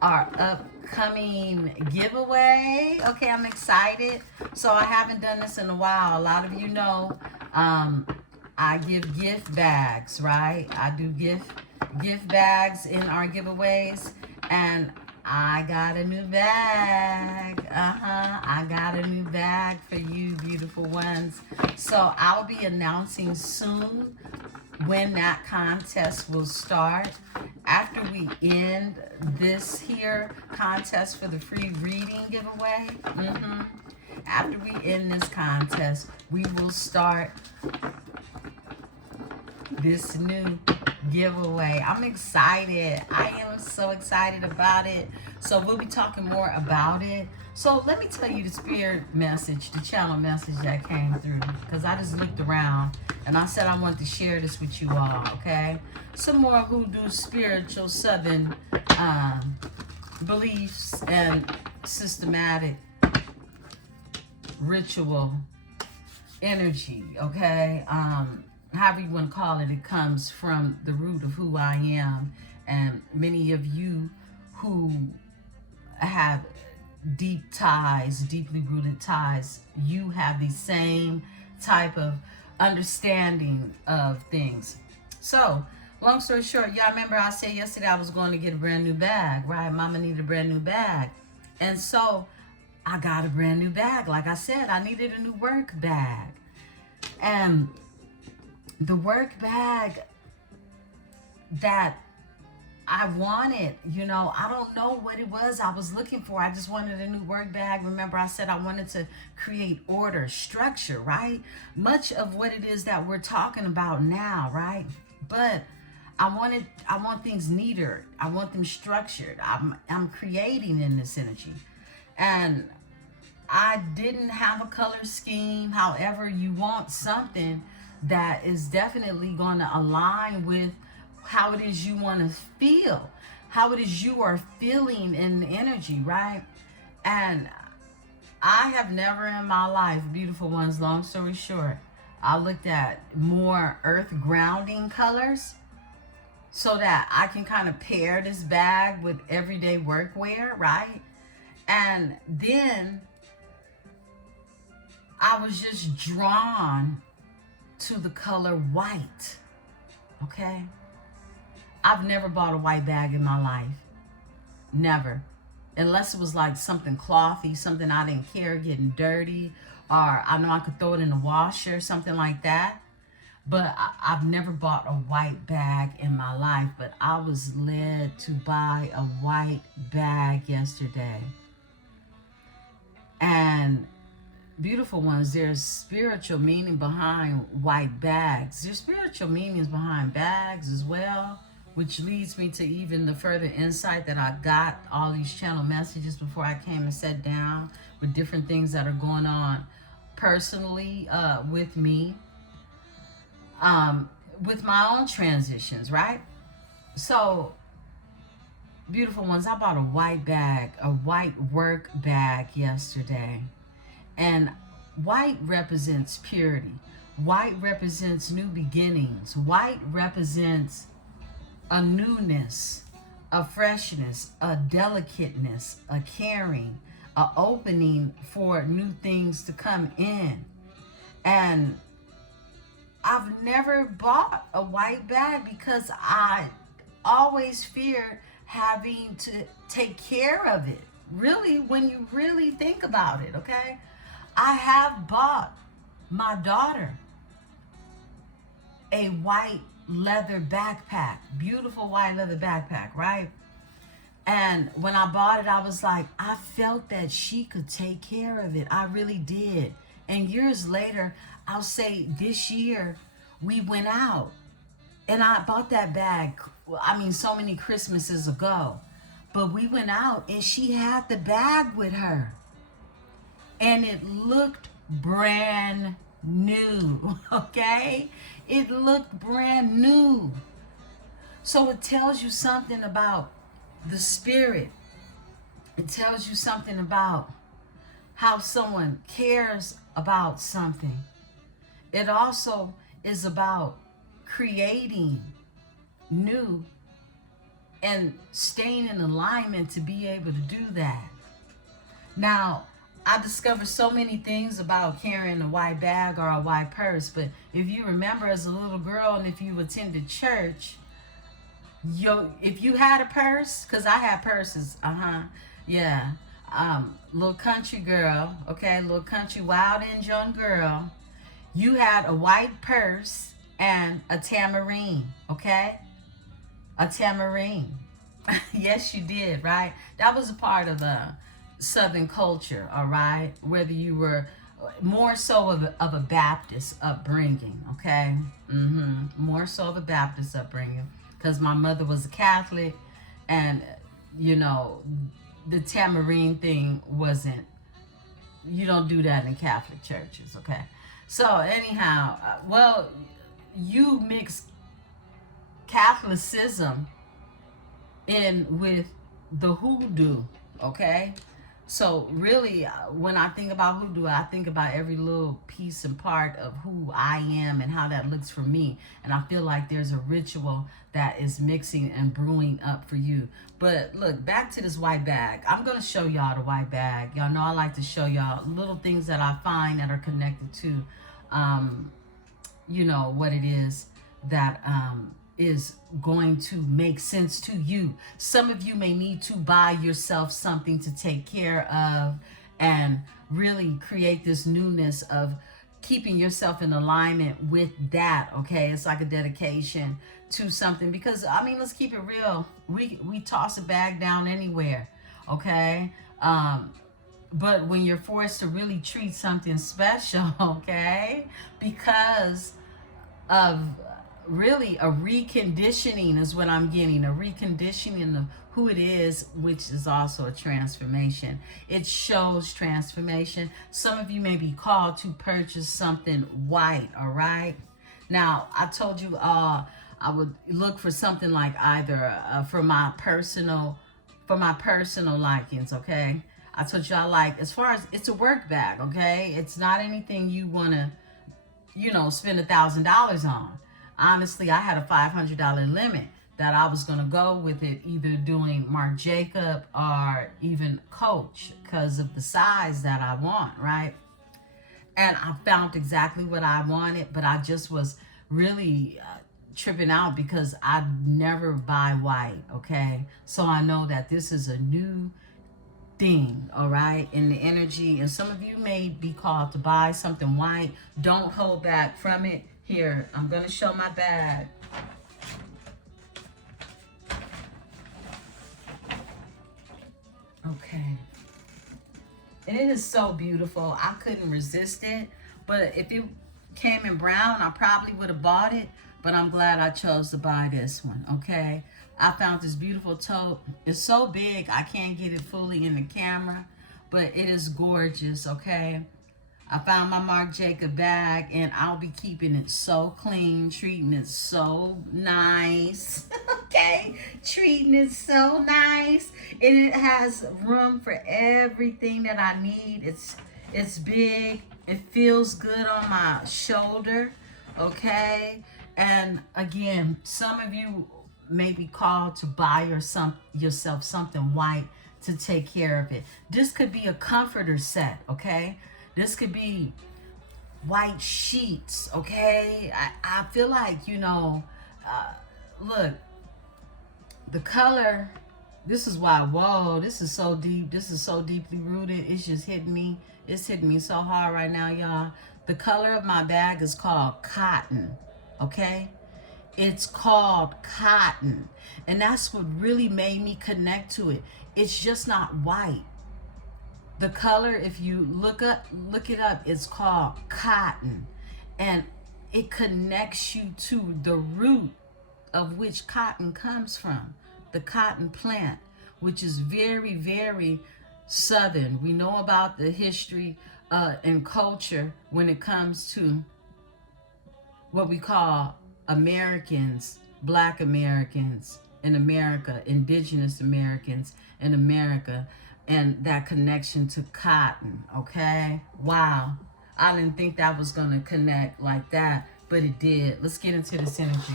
our upcoming giveaway. Okay, I'm excited. So I haven't done this in a while. A lot of you know I give gift bags, right? I do gift bags in our giveaways, and I got a new bag. I got a new bag for you, beautiful ones. So I'll be announcing soon when that contest will start. After we end this here contest for the free reading giveaway, after we end this contest, we will start this new giveaway. I'm excited. I am so excited about it. So we'll be talking more about it. So let me tell you the spirit message, the channel message that came through, because I just looked around and I said I wanted to share this with you all, okay? Some more hoodoo, spiritual, southern beliefs and systematic ritual energy, okay? However you want to call it, it comes from the root of who I am. And many of you who have deep ties, deeply rooted ties, you have the same type of understanding of things. So, long story short, y'all remember I said yesterday I was going to get a brand new bag, right? Mama needed a brand new bag. And so, I got a brand new bag. Like I said, I needed a new work bag. And the work bag that I wanted, you know, I don't know what it was I was looking for. I just wanted a new work bag. Remember, I said I wanted to create order, structure, right? Much of what it is that we're talking about now, right? But I want things neater. I want them structured. I'm creating in this energy. And I didn't have a color scheme. However, you want something that is definitely going to align with how it is you want to feel, how it is you are feeling in the energy, right? And I have never in my life, beautiful ones, long story short, I looked at more earth grounding colors so that I can kind of pair this bag with everyday workwear, right? And then I was just drawn to the color white, okay? I've never bought a white bag in my life. Never. Unless it was like something clothy, something I didn't care getting dirty, or I know I could throw it in the washer, something like that. But I've never bought a white bag in my life, but I was led to buy a white bag yesterday. And beautiful ones, there's spiritual meaning behind white bags. There's spiritual meanings behind bags as well, which leads me to even the further insight that I got all these channel messages before I came and sat down with different things that are going on personally with me, with my own transitions, right? So, beautiful ones, I bought a white bag, a white work bag yesterday. And white represents purity. White represents new beginnings. White represents a newness, a freshness, a delicateness, a caring, a opening for new things to come in. And I've never bought a white bag because I always fear having to take care of it. Really, when you really think about it, okay? I have bought my daughter a white leather backpack, beautiful white leather backpack, right? And when I bought it, I was like, I felt that she could take care of it. I really did. And years later, I'll say this year, we went out and I bought that bag, I mean, so many Christmases ago. But we went out and she had the bag with her. And it looked brand new, okay? It looked brand new. So it tells you something about the spirit. It tells you something about how someone cares about something. It also is about creating new and staying in alignment to be able to do that. Now, I discovered so many things about carrying a white bag or a white purse, but if you remember as a little girl and if you attended church, if you had a purse, because I had purses, yeah, little country girl, okay, little country wild and young girl, you had a white purse and a tambourine, okay, a tambourine. Yes, you did, right? That was a part of Southern culture, all right? Whether you were more so of a Baptist upbringing, okay? More so of a Baptist upbringing, because my mother was a Catholic, and, you know, the tambourine thing wasn't, you don't do that in Catholic churches, okay? So anyhow, well, you mix Catholicism in with the hoodoo, okay? So really, when I think about hoodoo, I think about every little piece and part of who I am and how that looks for me. And I feel like there's a ritual that is mixing and brewing up for you. But look, back to this white bag. I'm going to show y'all the white bag. Y'all know I like to show y'all little things that I find that are connected to, you know, what it is that is going to make sense to you. Some of you may need to buy yourself something to take care of and really create this newness of keeping yourself in alignment with that, okay? It's like a dedication to something, because I mean, let's keep it real. We toss a bag down anywhere, okay? But when you're forced to really treat something special, okay, because of really a reconditioning is what I'm getting, a reconditioning of who it is, which is also a transformation. It shows transformation. Some of you may be called to purchase something white, all right? Now, I told you I would look for something like either for my personal likings, okay? I told you I like, as far as it's a work bag, okay? It's not anything you want to, you know, spend $1,000 on. Honestly, I had a $500 limit that I was going to go with it, either doing Marc Jacob or even Coach, because of the size that I want, right? And I found exactly what I wanted, but I just was really tripping out because I never buy white, okay? So I know that this is a new thing, all right, in the energy. And some of you may be called to buy something white. Don't hold back from it. Here, I'm going to show my bag. Okay. And it is so beautiful. I couldn't resist it. But if it came in brown, I probably would have bought it. But I'm glad I chose to buy this one, okay? I found this beautiful tote. It's so big, I can't get it fully in the camera. But it is gorgeous, okay? I found my Marc Jacob bag, and I'll be keeping it so clean, treating it so nice. Okay, treating it so nice, and it has room for everything that I need. It's big. It feels good on my shoulder. Okay, and again, some of you may be called to buy yourself something white to take care of it. This could be a comforter set, okay? This could be white sheets, okay? I feel like, look, the color, this is why, whoa, this is so deep. This is so deeply rooted. It's just hitting me. It's hitting me so hard right now, y'all. The color of my bag is called cotton, okay? It's called cotton. And that's what really made me connect to it. It's just not white. The color, if you look it up, it's called cotton. And it connects you to the root of which cotton comes from. The cotton plant, which is very, very Southern. We know about the history and culture when it comes to what we call Americans, Black Americans in America, Indigenous Americans in America, and that connection to cotton, okay? Wow. I didn't think that was going to connect like that, but it did. Let's get into this energy.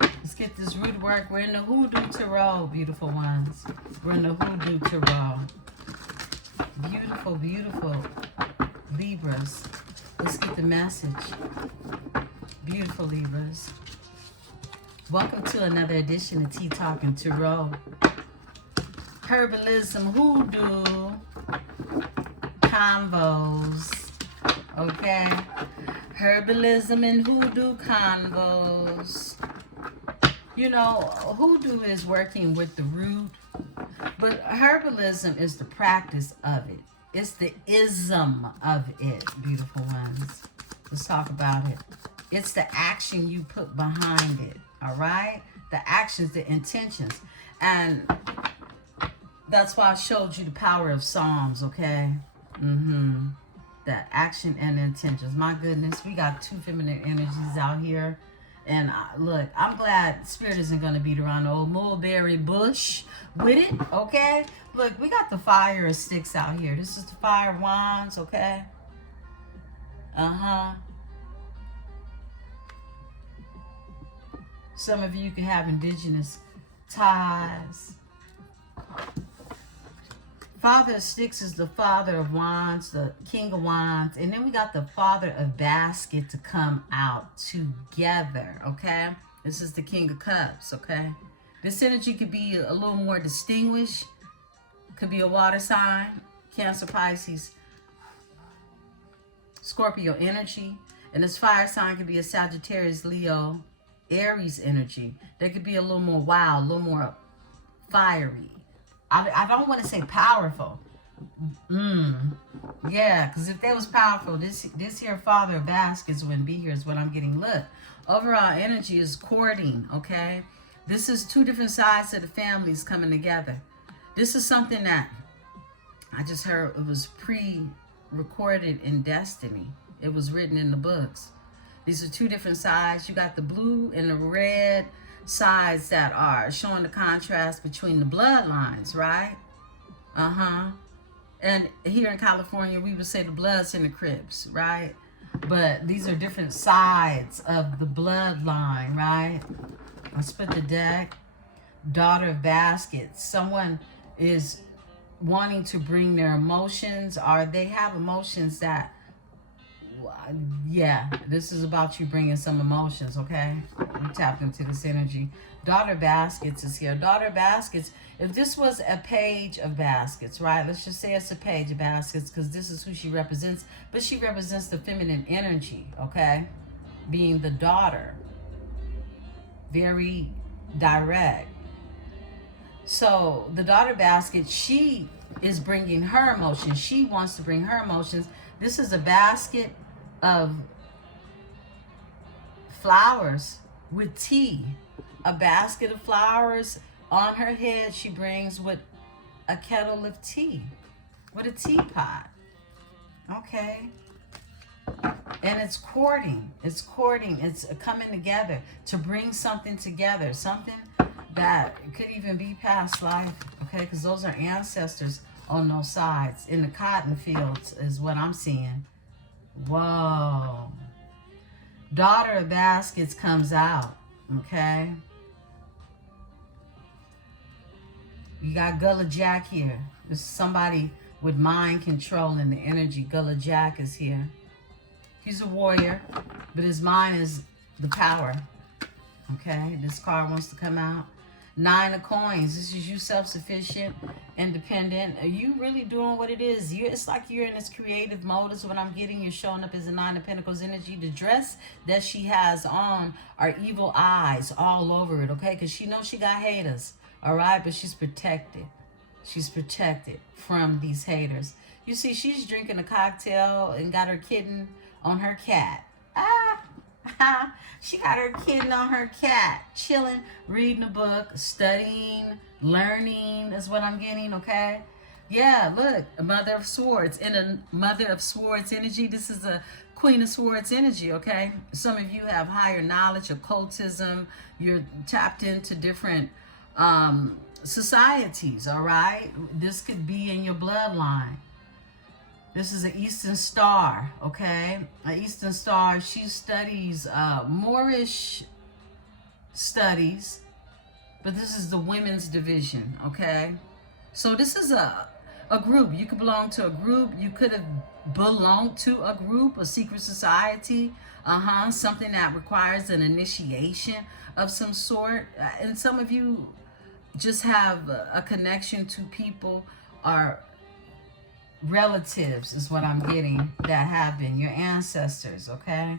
Let's get this root work. We're in the Hoodoo Tarot, beautiful ones. We're in the Hoodoo Tarot. Beautiful, beautiful Libras. Let's get the message. Beautiful Libras. Welcome to another edition of Tea Talking Tarot. Herbalism, Hoodoo, Convos. Okay? Herbalism and Hoodoo Convos. Hoodoo is working with the root, but herbalism is the practice of it. It's the ism of it, beautiful ones. Let's talk about it. It's the action you put behind it, all right? The actions, the intentions. And that's why I showed you the power of Psalms, okay? That action and intentions. My goodness, we got two feminine energies out here. And look, I'm glad Spirit isn't going to beat around the old mulberry bush with it, okay? Look, we got the fire of sticks out here. This is the fire of wands, okay? Some of you can have indigenous ties. Father of sticks is the father of wands, the king of wands. And then we got the father of basket to come out together, okay? This is the king of cups, okay? This energy could be a little more distinguished. Could be a water sign, Cancer, Pisces, Scorpio energy. And this fire sign could be a Sagittarius, Leo, Aries energy. They could be a little more wild, a little more fiery. I don't want to say powerful. Yeah, because if they was powerful, this here father of baskets wouldn't be here is what I'm getting. Look, overall energy is courting, okay? This is two different sides of the families coming together. This is something that I just heard it was pre-recorded in Destiny. It was written in the books. These are two different sides. You got the blue and the red sides that are showing the contrast between the bloodlines, right? And here in California, we would say the Bloods and the Crips, right? But these are different sides of the bloodline, right? Let's put the deck. Daughter of baskets. Someone is wanting to bring their emotions, or they have emotions that, yeah, this is about you bringing some emotions, okay? We tapped into this energy. Daughter baskets is here. Daughter baskets, if this was a page of baskets, right? Let's just say it's a page of baskets because this is who she represents. But she represents the feminine energy, okay? Being the daughter. Very direct. So the daughter basket, she is bringing her emotions. She wants to bring her emotions. This is a basket of flowers with tea. A basket of flowers on her head she brings with a kettle of tea, with a teapot. Okay. And it's courting. It's courting. It's coming together to bring something together. Something that could even be past life. Okay. Because those are ancestors on those sides. In the cotton fields is what I'm seeing. Whoa. Daughter of baskets comes out. Okay. You got Gullah Jack here. There's somebody with mind controlling the energy. Gullah Jack is here. He's a warrior, but his mind is the power. Okay, this card wants to come out. 9 of coins. This is you self-sufficient, independent. Are you really doing what it is? It's like you're in this creative mode is what I'm getting. You're showing up as a 9 of Pentacles energy. The dress that she has on are evil eyes all over it, okay? Because she knows she got haters, all right? But she's protected. She's protected from these haters. You see, she's drinking a cocktail and got her kitten on her cat. She got her kitten on her cat, chilling, reading a book, studying, learning is what I'm getting, okay? Yeah, look, a Mother of Swords. In a Mother of Swords energy, this is a Queen of Swords energy, okay? Some of you have higher knowledge, occultism. You're tapped into different societies, all right? This could be in your bloodline. This is an Eastern Star, okay? An Eastern Star, she studies Moorish studies, but this is the women's division, okay? So this is a group. You could belong to a group. You could have belonged to a group, a secret society, something that requires an initiation of some sort. And some of you just have a connection to people or relatives is what I'm getting that have been your ancestors, okay?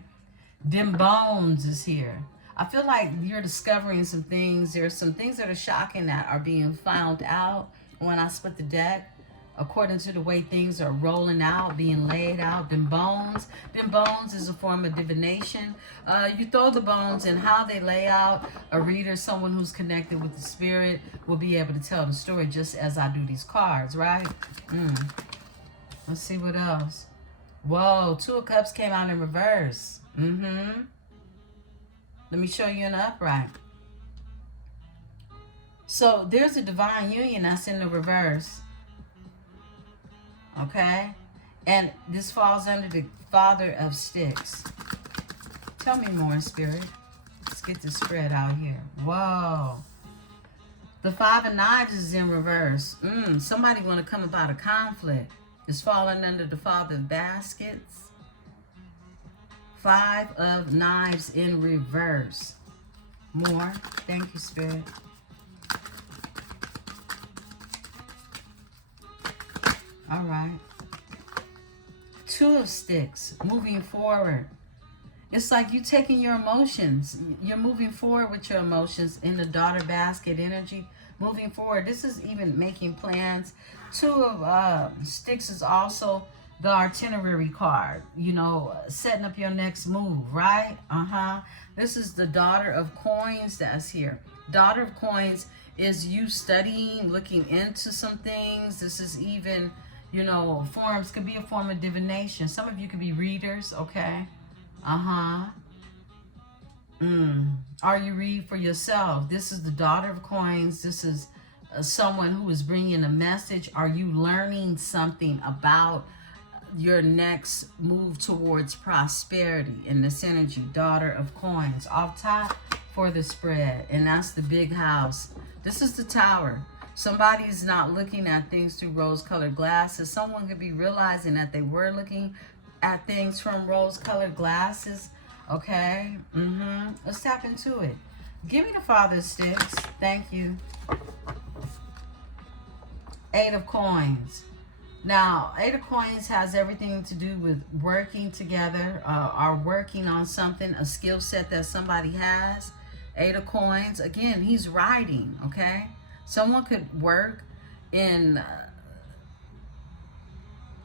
Them bones is here. I feel like you're discovering some things. There's some things that are shocking that are being found out when I split the deck, according to the way things are rolling out, being laid out. Them bones is a form of divination. You throw the bones and how they lay out. A reader, someone who's connected with the spirit, will be able to tell the story just as I do these cards, right? Let's see what else. Whoa, 2 of Cups came out in reverse. Let me show you in the upright. So there's a divine union that's in the reverse. Okay? And this falls under the Father of Sticks. Tell me more, Spirit. Let's get the spread out here. Whoa. The 5 of Knives is in reverse. Somebody want to come about a conflict. It's falling under the Father of Baskets. 5 of Knives in reverse. More. Thank you, Spirit. All right. 2 of Sticks. Moving forward. It's like you taking your emotions. You're moving forward with your emotions in the Daughter Basket energy. Moving forward. This is even making plans. 2 of Sticks is also the itinerary card. You know, setting up your next move, right? This is the Daughter of Coins that's here. Daughter of Coins is you studying, looking into some things. This is even, you know, forms, could be a form of divination. Some of you could be readers, okay? Or you read for yourself. This is the Daughter of Coins. This is someone who is bringing a message. Are you learning something about your next move towards prosperity in this energy? Daughter of Coins. Off top for the spread. And that's the big house. This is the Tower. Somebody's not looking at things through rose-colored glasses. Someone could be realizing that they were looking at things from rose-colored glasses. Okay? Let's tap into it. Give me the Father of Sticks. Thank you. 8 of Coins. Now, 8 of Coins has everything to do with working together or working on something, a skill set that somebody has. 8 of Coins. Again, he's writing, okay? Someone could work in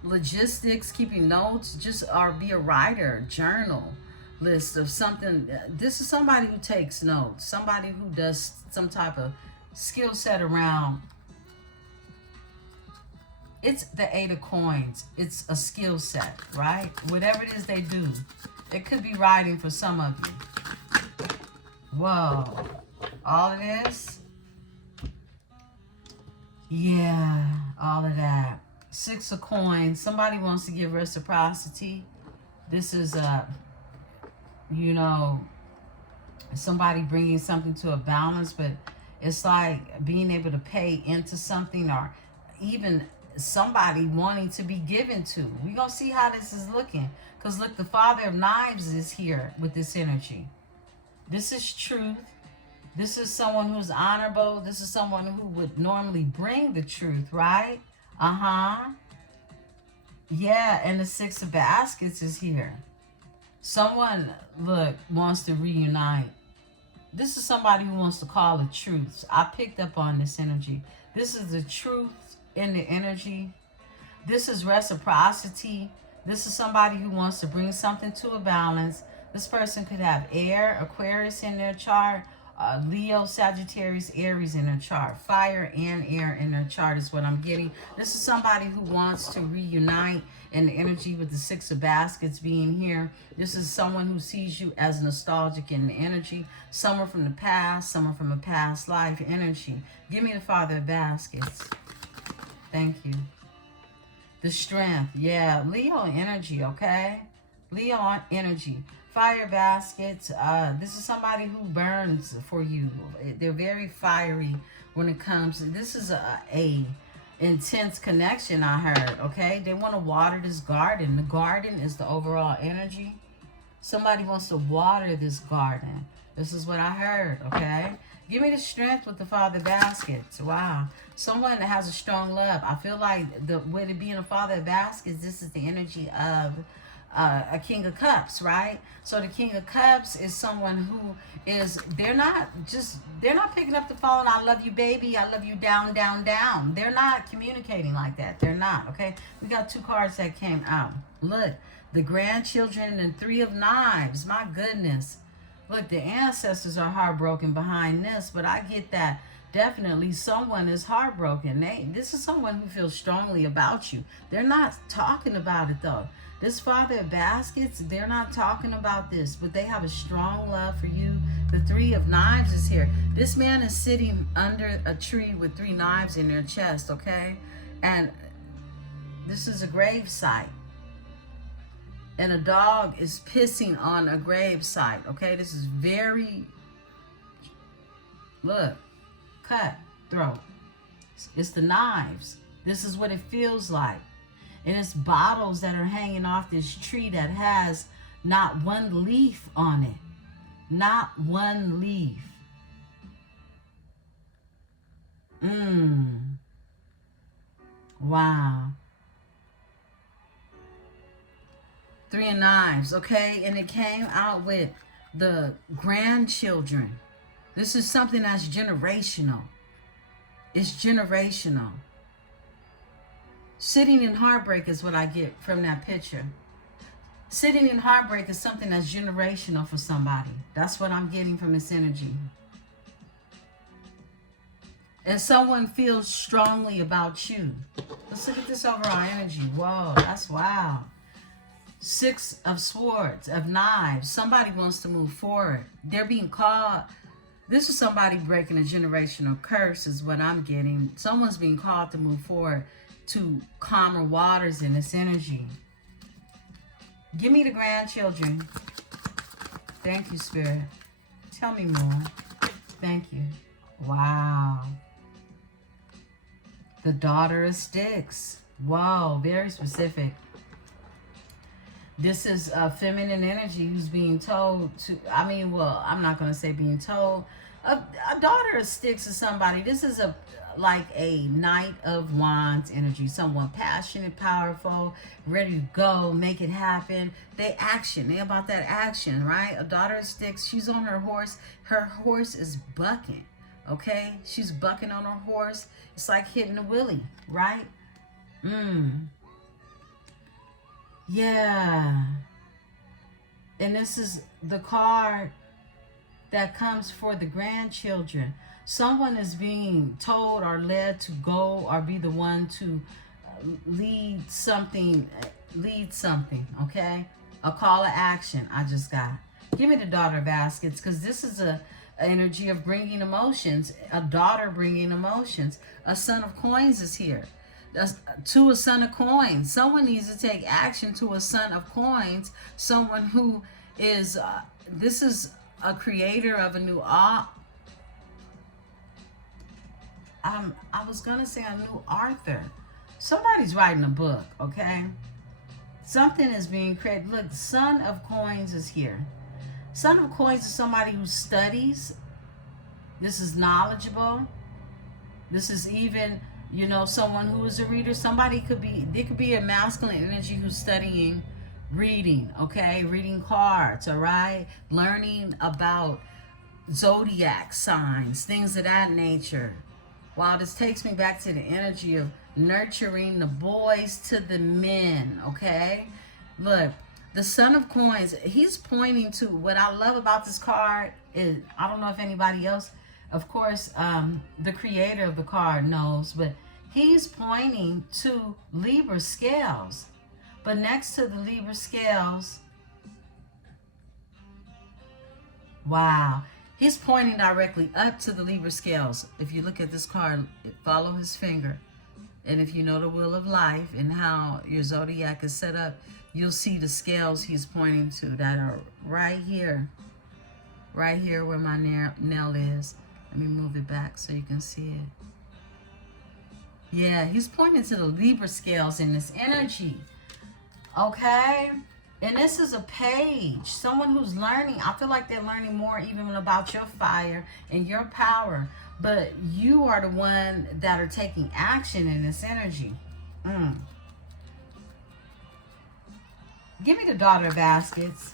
logistics, keeping notes, just or be a writer, journal list of something. This is somebody who takes notes, somebody who does some type of skill set around It's the 8 of Coins. It's a skill set, right? Whatever it is they do. It could be writing for some of you. Whoa. All of this? Yeah, all of that. 6 of Coins. Somebody wants to give reciprocity. This is you know, somebody bringing something to a balance, but it's like being able to pay into something, or even somebody wanting to be given to. We're going to see how this is looking. Because look, the Father of Knives is here with this energy. This is truth. This is someone who's honorable. This is someone who would normally bring the truth, right? Uh-huh. Yeah, and the 6 of Baskets is here. Someone, look, wants to reunite. This is somebody who wants to call the truth. I picked up on this energy. This is the truth in the energy. This is reciprocity. This is somebody who wants to bring something to a balance. This person could have air, Aquarius in their chart, Leo, Sagittarius, Aries in their chart. Fire and air in their chart is what I'm getting. This is somebody who wants to reunite in the energy with the 6 of Baskets being here. This is someone who sees you as nostalgic in the energy. Someone from the past, someone from a past life energy. Give me the Father of Baskets. Thank you. The Strength. Yeah, Leo energy, okay? Leo energy. Fire Baskets. This is somebody who burns for you. They're very fiery when it comes. This is a intense connection, I heard, okay? They want to water this garden. The garden is the overall energy. Somebody wants to water this garden. This is what I heard, okay? Give me the Strength with the Father of Baskets. Wow. Someone that has a strong love. I feel like the way to be in a Father of Baskets, this is the energy of a King of Cups, right? So the King of Cups is someone who is, they're not picking up the phone, I love you, baby, I love you, down, down, down. They're not communicating like that. They're not, okay? We got 2 cards that came out. Look, the grandchildren and 3 of Knives. My goodness. Look, the ancestors are heartbroken behind this, but I get that definitely someone is heartbroken. This is someone who feels strongly about you. They're not talking about it, though. This Father of Baskets, they're not talking about this, but they have a strong love for you. The 3 of Knives is here. This man is sitting under a tree with 3 knives in their chest, okay? And this is a grave site. And a dog is pissing on a grave site, okay? This is very, look, cut, throat. It's the knives. This is what it feels like. And it's bottles that are hanging off this tree that has not one leaf on it. Not one leaf. Wow. 3 of Knives, okay? And it came out with the grandchildren. This is something that's generational. It's generational. Sitting in heartbreak is what I get from that picture. Sitting in heartbreak is something that's generational for somebody. That's what I'm getting from this energy. And someone feels strongly about you. Let's look at this overall energy. Whoa, that's wow. 6 of Swords, of Knives. Somebody wants to move forward. They're being called. This is somebody breaking a generational curse is what I'm getting. Someone's being called to move forward to calmer waters in this energy. Give me the grandchildren. Thank you, Spirit. Tell me more. Thank you. Wow. The Daughter of Sticks. Wow, very specific. This is a feminine energy who's being told to, I'm not going to say being told. A Daughter of Sticks is somebody, this is like a Knight of Wands energy. Someone passionate, powerful, ready to go, make it happen. They about that action, right? A Daughter of Sticks, she's on her horse. Her horse is bucking, okay? She's bucking on her horse. It's like hitting a willy, right? Yeah. And this is the card that comes for the grandchildren. Someone is being told or led to go or be the one to lead something, okay? A call to action I just got. Give me the daughter of baskets, because this is a energy of bringing emotions. A daughter bringing emotions. A son of coins is here. To a son of coins. Someone needs to take action to a son of coins. Someone who is, this is a creator of a new art. I was going to say a new author. Somebody's writing a book, okay? Something is being created. Look, son of coins is here. Son of coins is somebody who studies. This is knowledgeable. This is even, you know, someone who is a reader. Somebody could be, there could be a masculine energy who's studying reading, okay? Reading cards, all right? Learning about zodiac signs, things of that nature. Wow, this takes me back to the energy of nurturing the boys to the men, okay? Look, the son of coins, he's pointing to, what I love about this card is, I don't know if anybody else, of course, the creator of the card knows, but he's pointing to Libra scales. But next to the Libra scales, wow, he's pointing directly up to the Libra scales. If you look at this card, follow his finger. And if you know the wheel of life and how your zodiac is set up, you'll see the scales he's pointing to that are right here. Right here where my nail is. Let me move it back so you can see it. Yeah, he's pointing to the Libra scales in this energy. Okay? And this is a page. Someone who's learning. I feel like they're learning more even about your fire and your power. But you are the one that are taking action in this energy. Give me the daughter of baskets.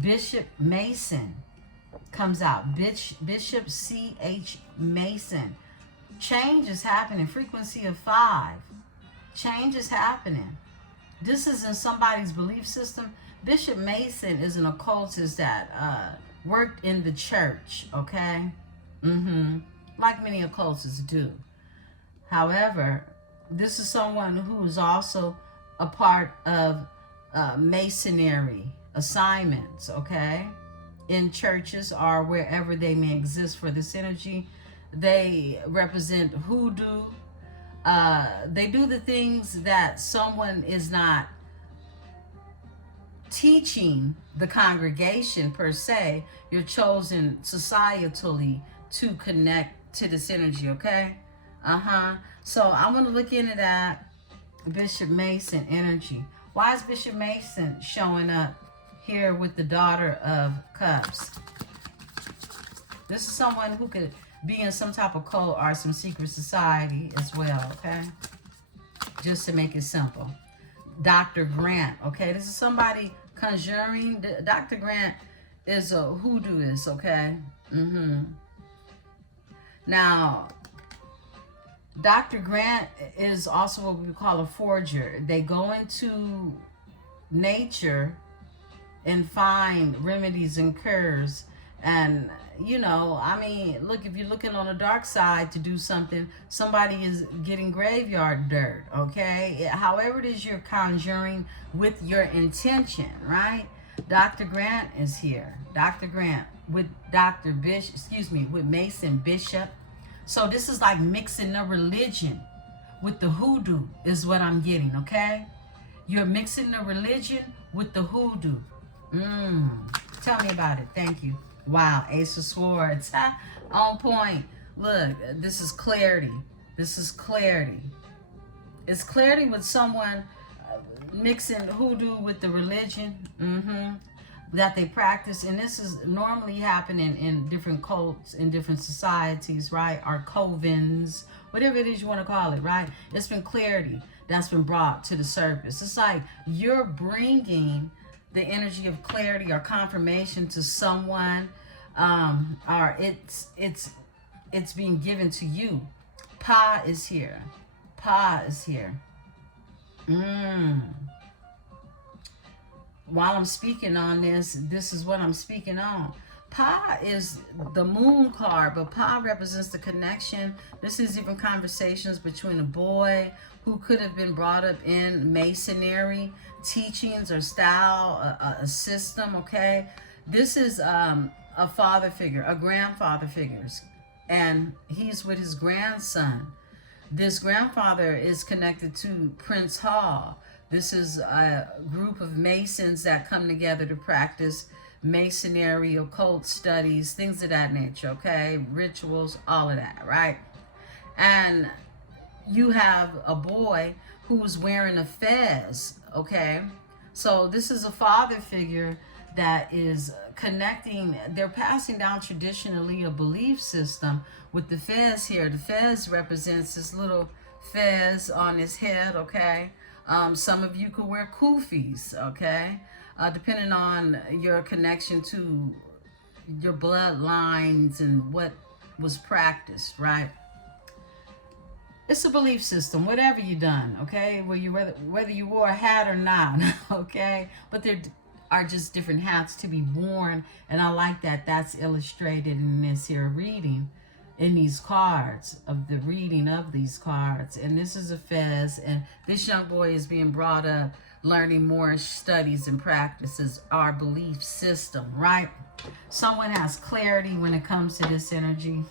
Bishop Mason comes out. Bishop C.H. Mason. Change is happening. Frequency of 5. Change is happening. This is in somebody's belief system. Bishop Mason is an occultist that worked in the church, okay? Like many occultists do. However, this is someone who is also a part of masonry assignments, okay? In churches or wherever they may exist for this energy. They represent hoodoo. They do the things that someone is not teaching the congregation per se. You're chosen societally to connect to this energy, okay? So I want to look into that Bishop Mason energy. Why is Bishop Mason showing up here with the daughter of cups? This is someone who could be in some type of cult or some secret society as well, okay? Just to make it simple. Dr. Grant, okay? This is somebody conjuring. Dr. Grant is a hoodooist, okay? Now, Dr. Grant is also what we call a forger. They go into nature and find remedies and cures. And, you know, I mean, look, if you're looking on the dark side to do something, somebody is getting graveyard dirt, okay? However it is you're conjuring with your intention, right? Dr. Grant is here. Dr. Grant with with Mason Bishop. So this is like mixing the religion with the hoodoo is what I'm getting, okay? You're mixing the religion with the hoodoo. Tell me about it. Thank you. Wow, Ace of Swords. On point. Look, this is clarity. This is clarity. It's clarity with someone mixing hoodoo with the religion that they practice. And this is normally happening in different cults, in different societies, right? Or covens, whatever it is you want to call it, right? It's been clarity that's been brought to the surface. It's like you're bringing the energy of clarity or confirmation to someone, or it's being given to you. Pa is here. Pa is here. While I'm speaking on this, this is what I'm speaking on. Pa is the moon card, but Pa represents the connection. This is even conversations between a boy who could have been brought up in masonry teachings or style, a system, okay? This is a father figure, a grandfather figure, and he's with his grandson. This grandfather is connected to Prince Hall. This is a group of Masons that come together to practice masonry, occult studies, things of that nature, okay? Rituals, all of that, right? And you have a boy who's wearing a fez, okay? So this is a father figure that is connecting, they're passing down traditionally a belief system with the fez here. The fez represents this little fez on his head, okay? Some of you could wear kufis, okay? Depending on your connection to your bloodlines and what was practiced, right? It's a belief system, whatever you done, okay? Whether you wore a hat or not, okay? But there are just different hats to be worn, and I like that that's illustrated in this here reading, in these cards, of the reading of these cards. And this is a fez, and this young boy is being brought up learning more studies and practices, our belief system, right? Someone has clarity when it comes to this energy.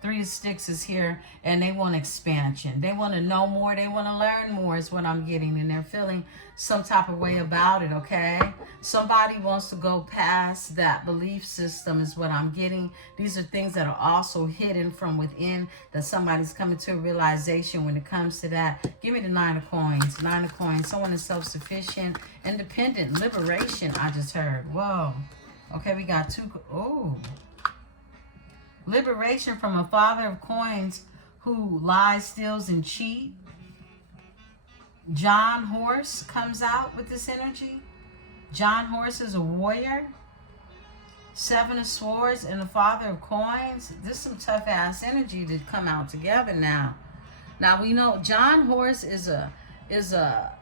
Three of Sticks is here, and they want expansion. They want to know more. They want to learn more is what I'm getting, and they're feeling some type of way about it, okay? Somebody wants to go past that belief system is what I'm getting. These are things that are also hidden from within, that somebody's coming to a realization when it comes to that. Give me the Nine of Coins. Nine of Coins. Someone is self-sufficient, independent, liberation, I just heard. Whoa. Okay, we got two. Oh. Liberation from a Father of Coins who lies, steals, and cheat. John Horse comes out with this energy. John Horse is a warrior. Seven of Swords and the Father of Coins. This is some tough ass energy to come out together now. Now we know John Horse is a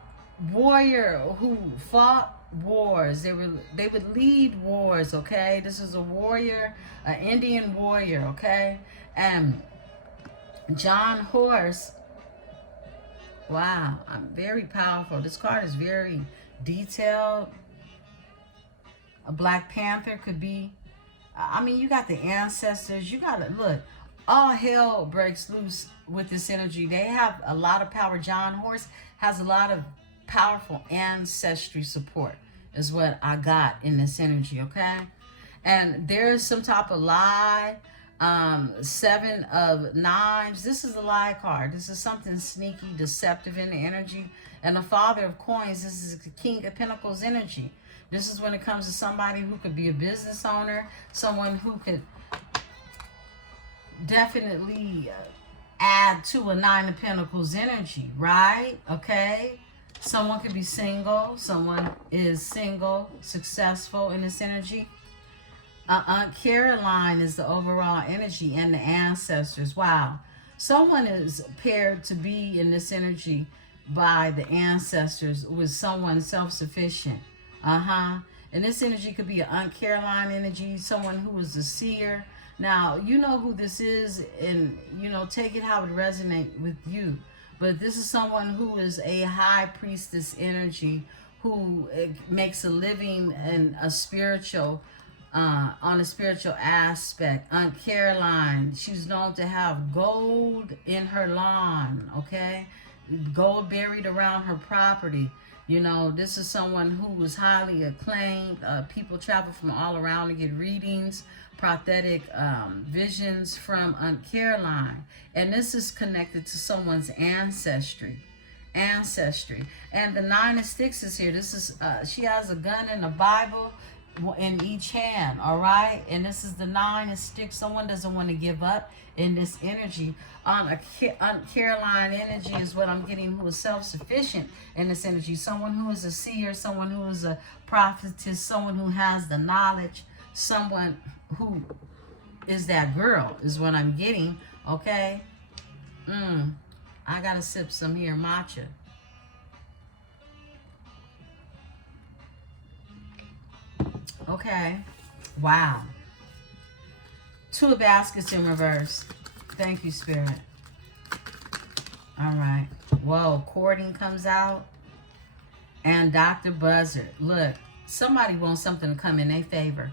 warrior who fought wars. They would lead wars, okay? This is a warrior, an Indian warrior, okay? And John Horse, wow, I'm very powerful. This card is very detailed. A Black Panther could be, I mean, you got the ancestors. You got to look, all hell breaks loose with this energy. They have a lot of power. John Horse has a lot of powerful ancestry support is what I got in this energy, okay? And there's some type of lie. Seven of Knives. This is a lie card. This is something sneaky, deceptive in the energy. And the Father of Coins, this is the King of Pentacles energy. This is when it comes to somebody who could be a business owner, someone who could definitely add to a Nine of Pentacles energy, right? Okay? Someone could be single. Someone is single, successful in this energy. Aunt Caroline is the overall energy and the ancestors. Wow. Someone is paired to be in this energy by the ancestors with someone self-sufficient. And this energy could be an Aunt Caroline energy, someone who is a seer. Now, you know who this is, and, you know, take it how it resonates with you. But this is someone who is a high priestess energy who makes a living and a spiritual, on a spiritual aspect. Aunt Caroline, she's known to have gold in her lawn, okay? Gold buried around her property. You know, this is someone who is highly acclaimed. People travel from all around to get readings, prophetic visions from Aunt Caroline. And this is connected to someone's ancestry. And the Nine of Sticks is here. This is, she has a gun and a Bible in each hand, all right? And this is the Nine of Sticks. Someone doesn't want to give up in this energy. Aunt Caroline energy is what I'm getting, who is self-sufficient in this energy. Someone who is a seer, someone who is a prophetess, someone who has the knowledge, someone who is that girl is what I'm getting, okay? I gotta sip some here matcha. Okay. Wow. Two of baskets in reverse. Thank you, Spirit. All right. Whoa, courting comes out. And Dr. Buzzard. Look, somebody wants something to come in their favor.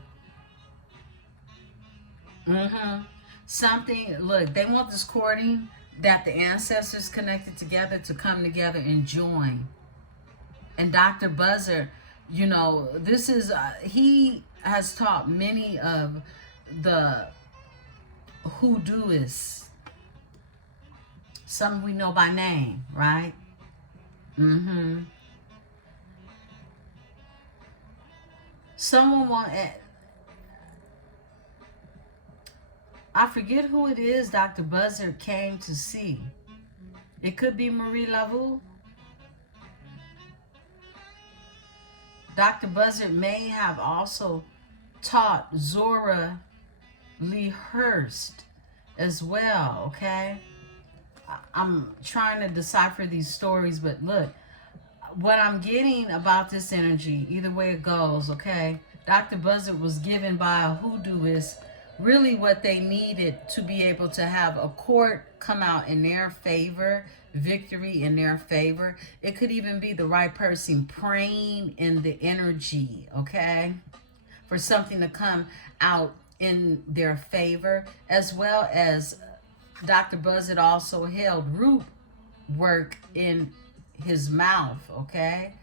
Something, look, they want this courting that the ancestors connected together to come together and join. And Dr. Buzzard, you know, this is, he has taught many of the hoodooists. Some we know by name, right? Someone want, I forget who it is Dr. Buzzard came to see. It could be Marie Laveau. Dr. Buzzard may have also taught Zora Lee Hurst as well, okay? I'm trying to decipher these stories, but look, what I'm getting about this energy, either way it goes, okay? Dr. Buzzard was given by a hoodooist really what they needed to be able to have a court come out in their favor, victory in their favor. It could even be the right person praying in the energy, okay? For something to come out in their favor, as well as Dr. Buzzard also held root work in his mouth, okay,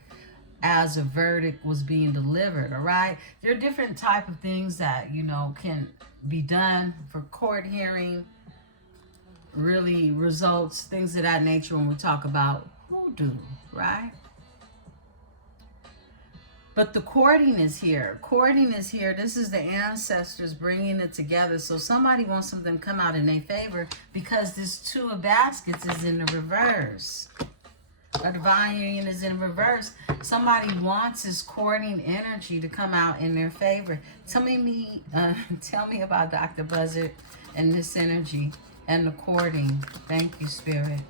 as a verdict was being delivered. All right, there are different type of things that, you know, can be done for court hearing, really results, things of that nature when we talk about hoodoo, right? But the courting is here. Courting is here. This is the ancestors bringing it together. So somebody wants something to come out in their favor because this two of baskets is in the reverse. A divine union is in reverse. Somebody wants this courting energy to come out in their favor. Tell me about Dr. Buzzard and this energy and the courting. Thank you, Spirit.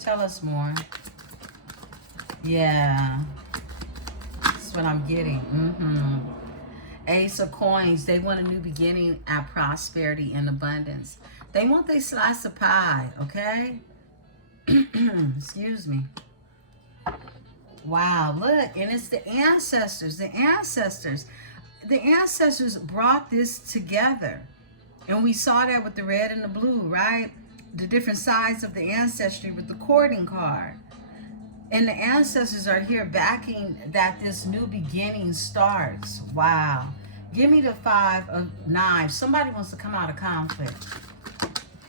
Tell us more. Yeah. That's what I'm getting. Ace of coins. They want a new beginning at prosperity and abundance. They want their slice of pie, okay? Excuse me. Wow, look, and it's the ancestors. The ancestors brought this together. And we saw that with the red and the blue, right? The different sides of the ancestry with the courting card. And the ancestors are here backing that this new beginning starts. Wow. Give me the 5 of knives. Somebody wants to come out of conflict.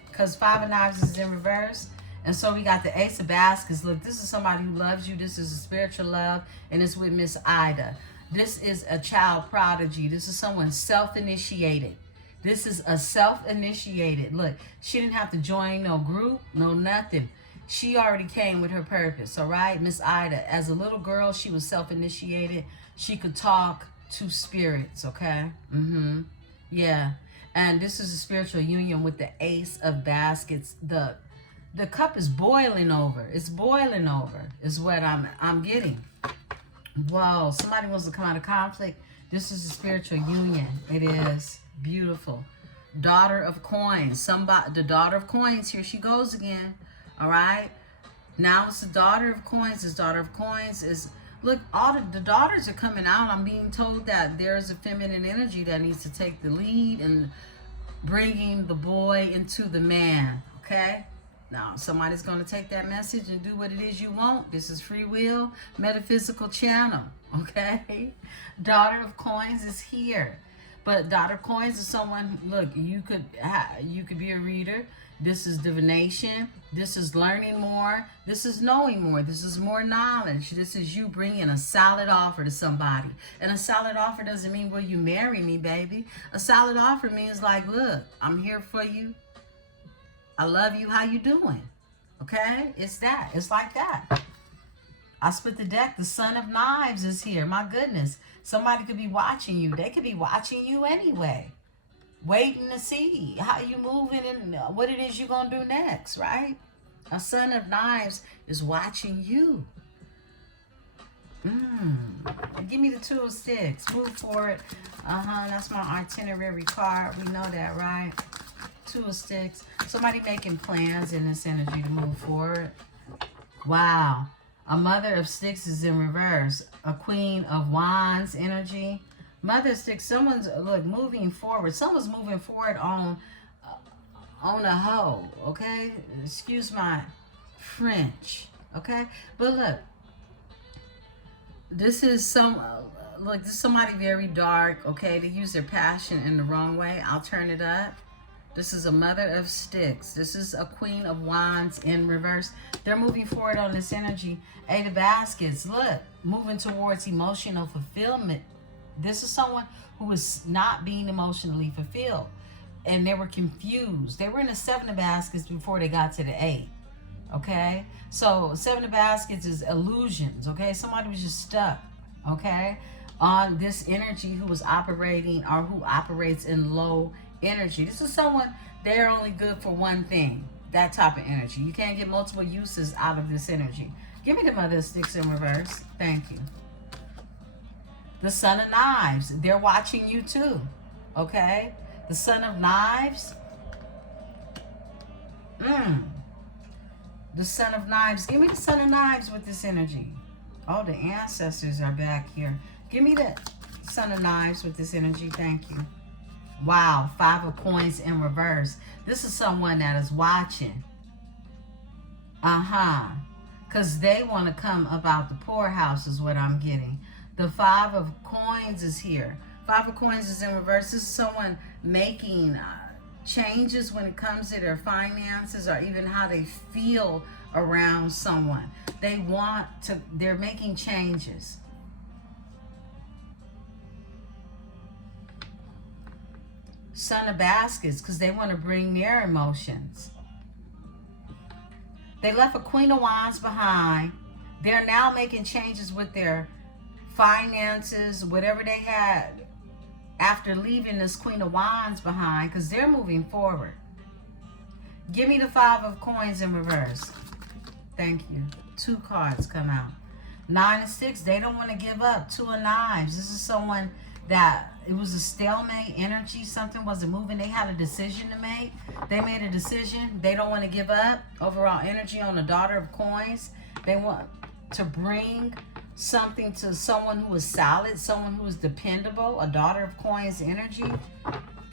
Because 5 of knives is in reverse. And so we got the Ace of Baskets. Look, this is somebody who loves you. This is a spiritual love. And it's with Miss Ida. This is a child prodigy. This is someone self-initiated. This is a self-initiated. Look, she didn't have to join no group, no nothing. She already came with her purpose, all right? Miss Ida, as a little girl, she was self-initiated. She could talk to spirits, okay? Yeah. And this is a spiritual union with the Ace of Baskets. The cup is boiling over. It's boiling over is what I'm getting. Whoa, somebody wants to come out of conflict. This is a spiritual union. It is beautiful. Daughter of coins. The daughter of coins, here she goes again. All right. Now it's the daughter of coins. This daughter of coins is, look, all the daughters are coming out. I'm being told that there's a feminine energy that needs to take the lead and bringing the boy into the man. Okay. Now, somebody's going to take that message and do what it is you want. This is free will, metaphysical channel, okay? Daughter of coins is here. But daughter of coins is someone, look, you could be a reader. This is divination. This is learning more. This is knowing more. This is more knowledge. This is you bringing a solid offer to somebody. And a solid offer doesn't mean, will you marry me, baby? A solid offer means like, look, I'm here for you. I love you. How you doing? Okay? It's that. It's like that. I split the deck. The Son of Knives is here. My goodness. Somebody could be watching you. They could be watching you anyway. Waiting to see how you moving and what it is you're going to do next, right? A Son of Knives is watching you. Give me the 2 of Sticks. Move forward. That's my itinerary card. We know that, right? 2 of Sticks. Somebody making plans in this energy to move forward. Wow. A Mother of Sticks is in reverse. A Queen of Wands energy. Mother of Sticks, someone's, look, moving forward. Someone's moving forward on a hoe, okay? Excuse my French, okay? But look, this is this is somebody very dark, okay? They use their passion in the wrong way. I'll turn it up. This is a Mother of Sticks. This is a Queen of Wands in reverse. They're moving forward on this energy. 8 of Baskets. Look, moving towards emotional fulfillment. This is someone who is not being emotionally fulfilled. And they were confused. They were in the 7 of Baskets before they got to the 8. Okay? So 7 of Baskets is illusions. Okay? Somebody was just stuck. Okay? On this energy who was operating or who operates in low energy. This is someone, they're only good for one thing. That type of energy. You can't get multiple uses out of this energy. Give me the Mother of Sticks in reverse. Thank you. The Son of Knives. They're watching you too. Okay? The Son of Knives. The Son of Knives. Give me the Son of Knives with this energy. Oh, the ancestors are back here. Give me the Son of Knives with this energy. Thank you. Wow, 5 of Coins in reverse. This is someone that is watching. Because they want to come about the poorhouse is what I'm getting. The 5 of Coins is here. 5 of Coins is in reverse. This is someone making changes when it comes to their finances or even how they feel around someone. They're making changes. Son of Baskets, because they want to bring their emotions. They left a Queen of Wands behind. They're now making changes with their finances, whatever they had after leaving this Queen of Wands behind, because they're moving forward. Give me the 5 of Coins in reverse. Thank you. 2 cards come out. 9 of Sticks, they don't want to give up. 2 of Knives. This is someone that it was a stalemate energy. Something wasn't moving. They had a decision to make. They made a decision. They don't want to give up. Overall energy on the Daughter of Coins. They want to bring something to someone who is solid, someone who is dependable. A Daughter of Coins energy.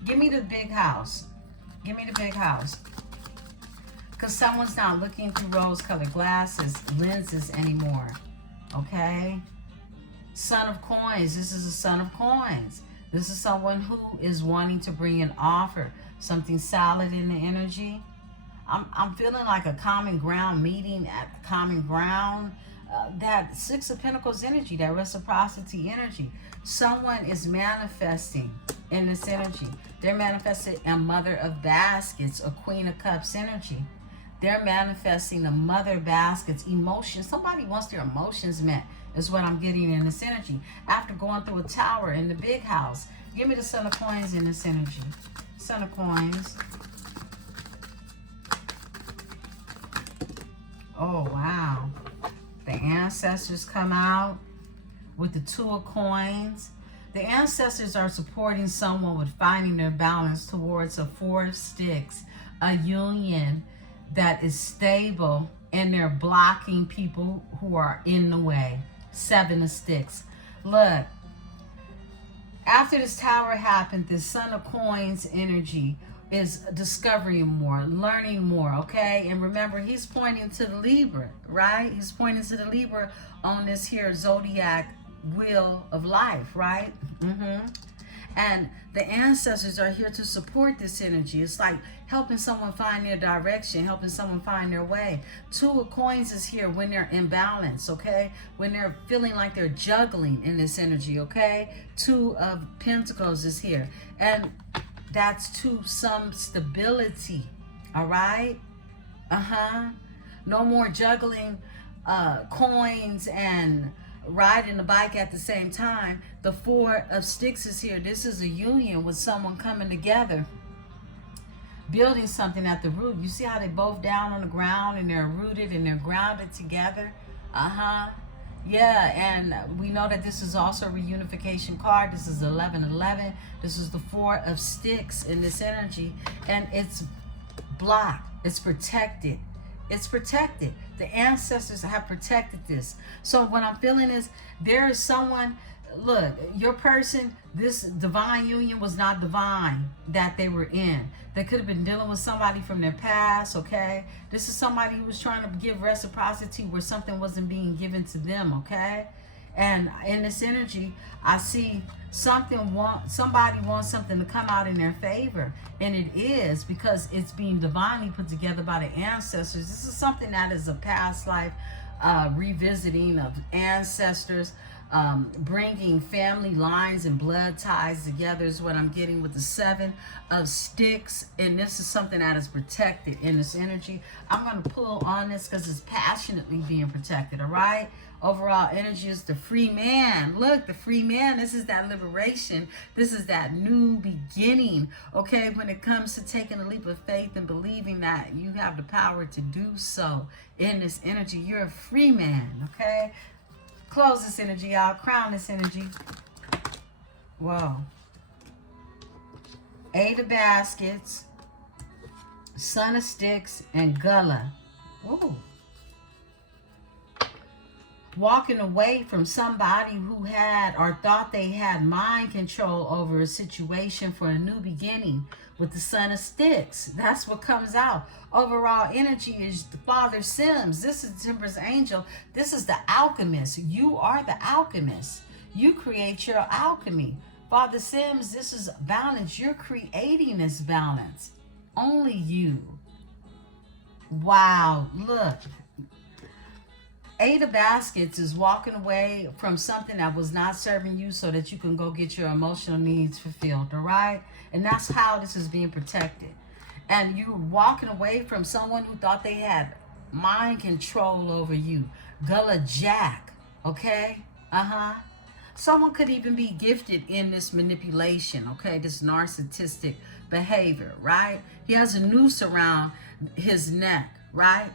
Give me the Big House. Give me the Big House. Because someone's not looking through rose-colored lenses anymore. Okay? Son of Coins. This is a Son of Coins. This is someone who is wanting to bring an offer, something solid in the energy. I'm feeling like a common ground meeting at common ground. That 6 of Pentacles energy, that reciprocity energy. Someone is manifesting in this energy. They're manifesting a Mother of Baskets, a Queen of Cups energy. They're manifesting the Mother of Baskets emotions. Somebody wants their emotions met, is what I'm getting in this energy. After going through a tower in the Big House. Give me the Son of Coins in this energy. Son of Coins. Oh, wow. The ancestors come out with the 2 of Coins. The ancestors are supporting someone with finding their balance towards a 4 of Sticks. A union that is stable, and they're blocking people who are in the way. 7 of Sticks. Look, after this tower happened, this Son of Coins energy is discovering more, learning more, okay? And remember, he's pointing to the Libra, right? He's pointing to the Libra on this here zodiac wheel of life, right? And the ancestors are here to support this energy. It's like helping someone find their direction, helping someone find their way. 2 of Coins is here when they're in balance, okay? When they're feeling like they're juggling in this energy, okay? 2 of Pentacles is here. And that's to some stability, all right? No more juggling coins and riding the bike at the same time. The 4 of Sticks is here. This is a union with someone coming together, building something at the root. You see how they both down on the ground and they're rooted and they're grounded together? Yeah, and we know that this is also a reunification card. This is 1111. This is the Four of Sticks in this energy, and it's blocked. It's protected. It's protected. The ancestors have protected this. So what I'm feeling is there is someone, look, your person, this divine union was not divine that they were in. They could have been dealing with somebody from their past, okay? This is somebody who was trying to give reciprocity where something wasn't being given to them, okay? And in this energy, I see somebody wants something to come out in their favor, and it is because it's being divinely put together by the ancestors. This is something that is a past life revisiting of ancestors, bringing family lines and blood ties together is what I'm getting with the Seven of Sticks. And this is something that is protected in this energy. I'm going to pull on this because it's passionately being protected, all right? Overall energy is the free man. Look, the free man. This is that liberation. This is that new beginning, okay? When it comes to taking a leap of faith and believing that you have the power to do so in this energy, you're a free man, okay? Close this energy out. Crown this energy. Whoa. Eight of Baskets, Son of Sticks, and Gullah. Ooh. Walking away from somebody who had or thought they had mind control over a situation for a new beginning with the Son of Sticks. That's what comes out. Overall energy is the Father Sims. This is Emperesse Angel. This is the alchemist. You are the alchemist. You create your alchemy. Father Sims, this is balance. You're creating this balance. Only you. Wow. Look. Eight of Baskets is walking away from something that was not serving you so that you can go get your emotional needs fulfilled, all right? And that's how this is being protected. And you're walking away from someone who thought they had mind control over you. Gullah Jack, okay? Someone could even be gifted in this manipulation, okay? This narcissistic behavior, right? He has a noose around his neck, right?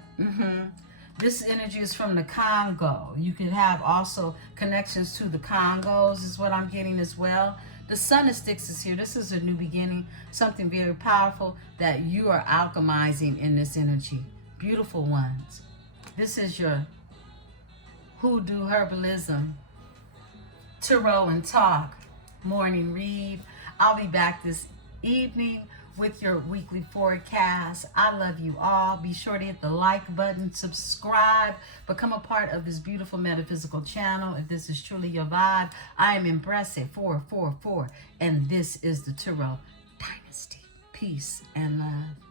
This energy is from the Congo. You can have also connections to the Congos is what I'm getting as well. The Son of Sticks is here. This is a new beginning, something very powerful that you are alchemizing in this energy. Beautiful ones. This is your hoodoo herbalism, tarot and talk morning read. I'll be back this evening with your weekly forecast. I love you all. Be sure to hit the like button, subscribe, become a part of this beautiful metaphysical channel. If this is truly your vibe, I am Emperesse 444, and this is the Tarot Dynasty. Peace and love.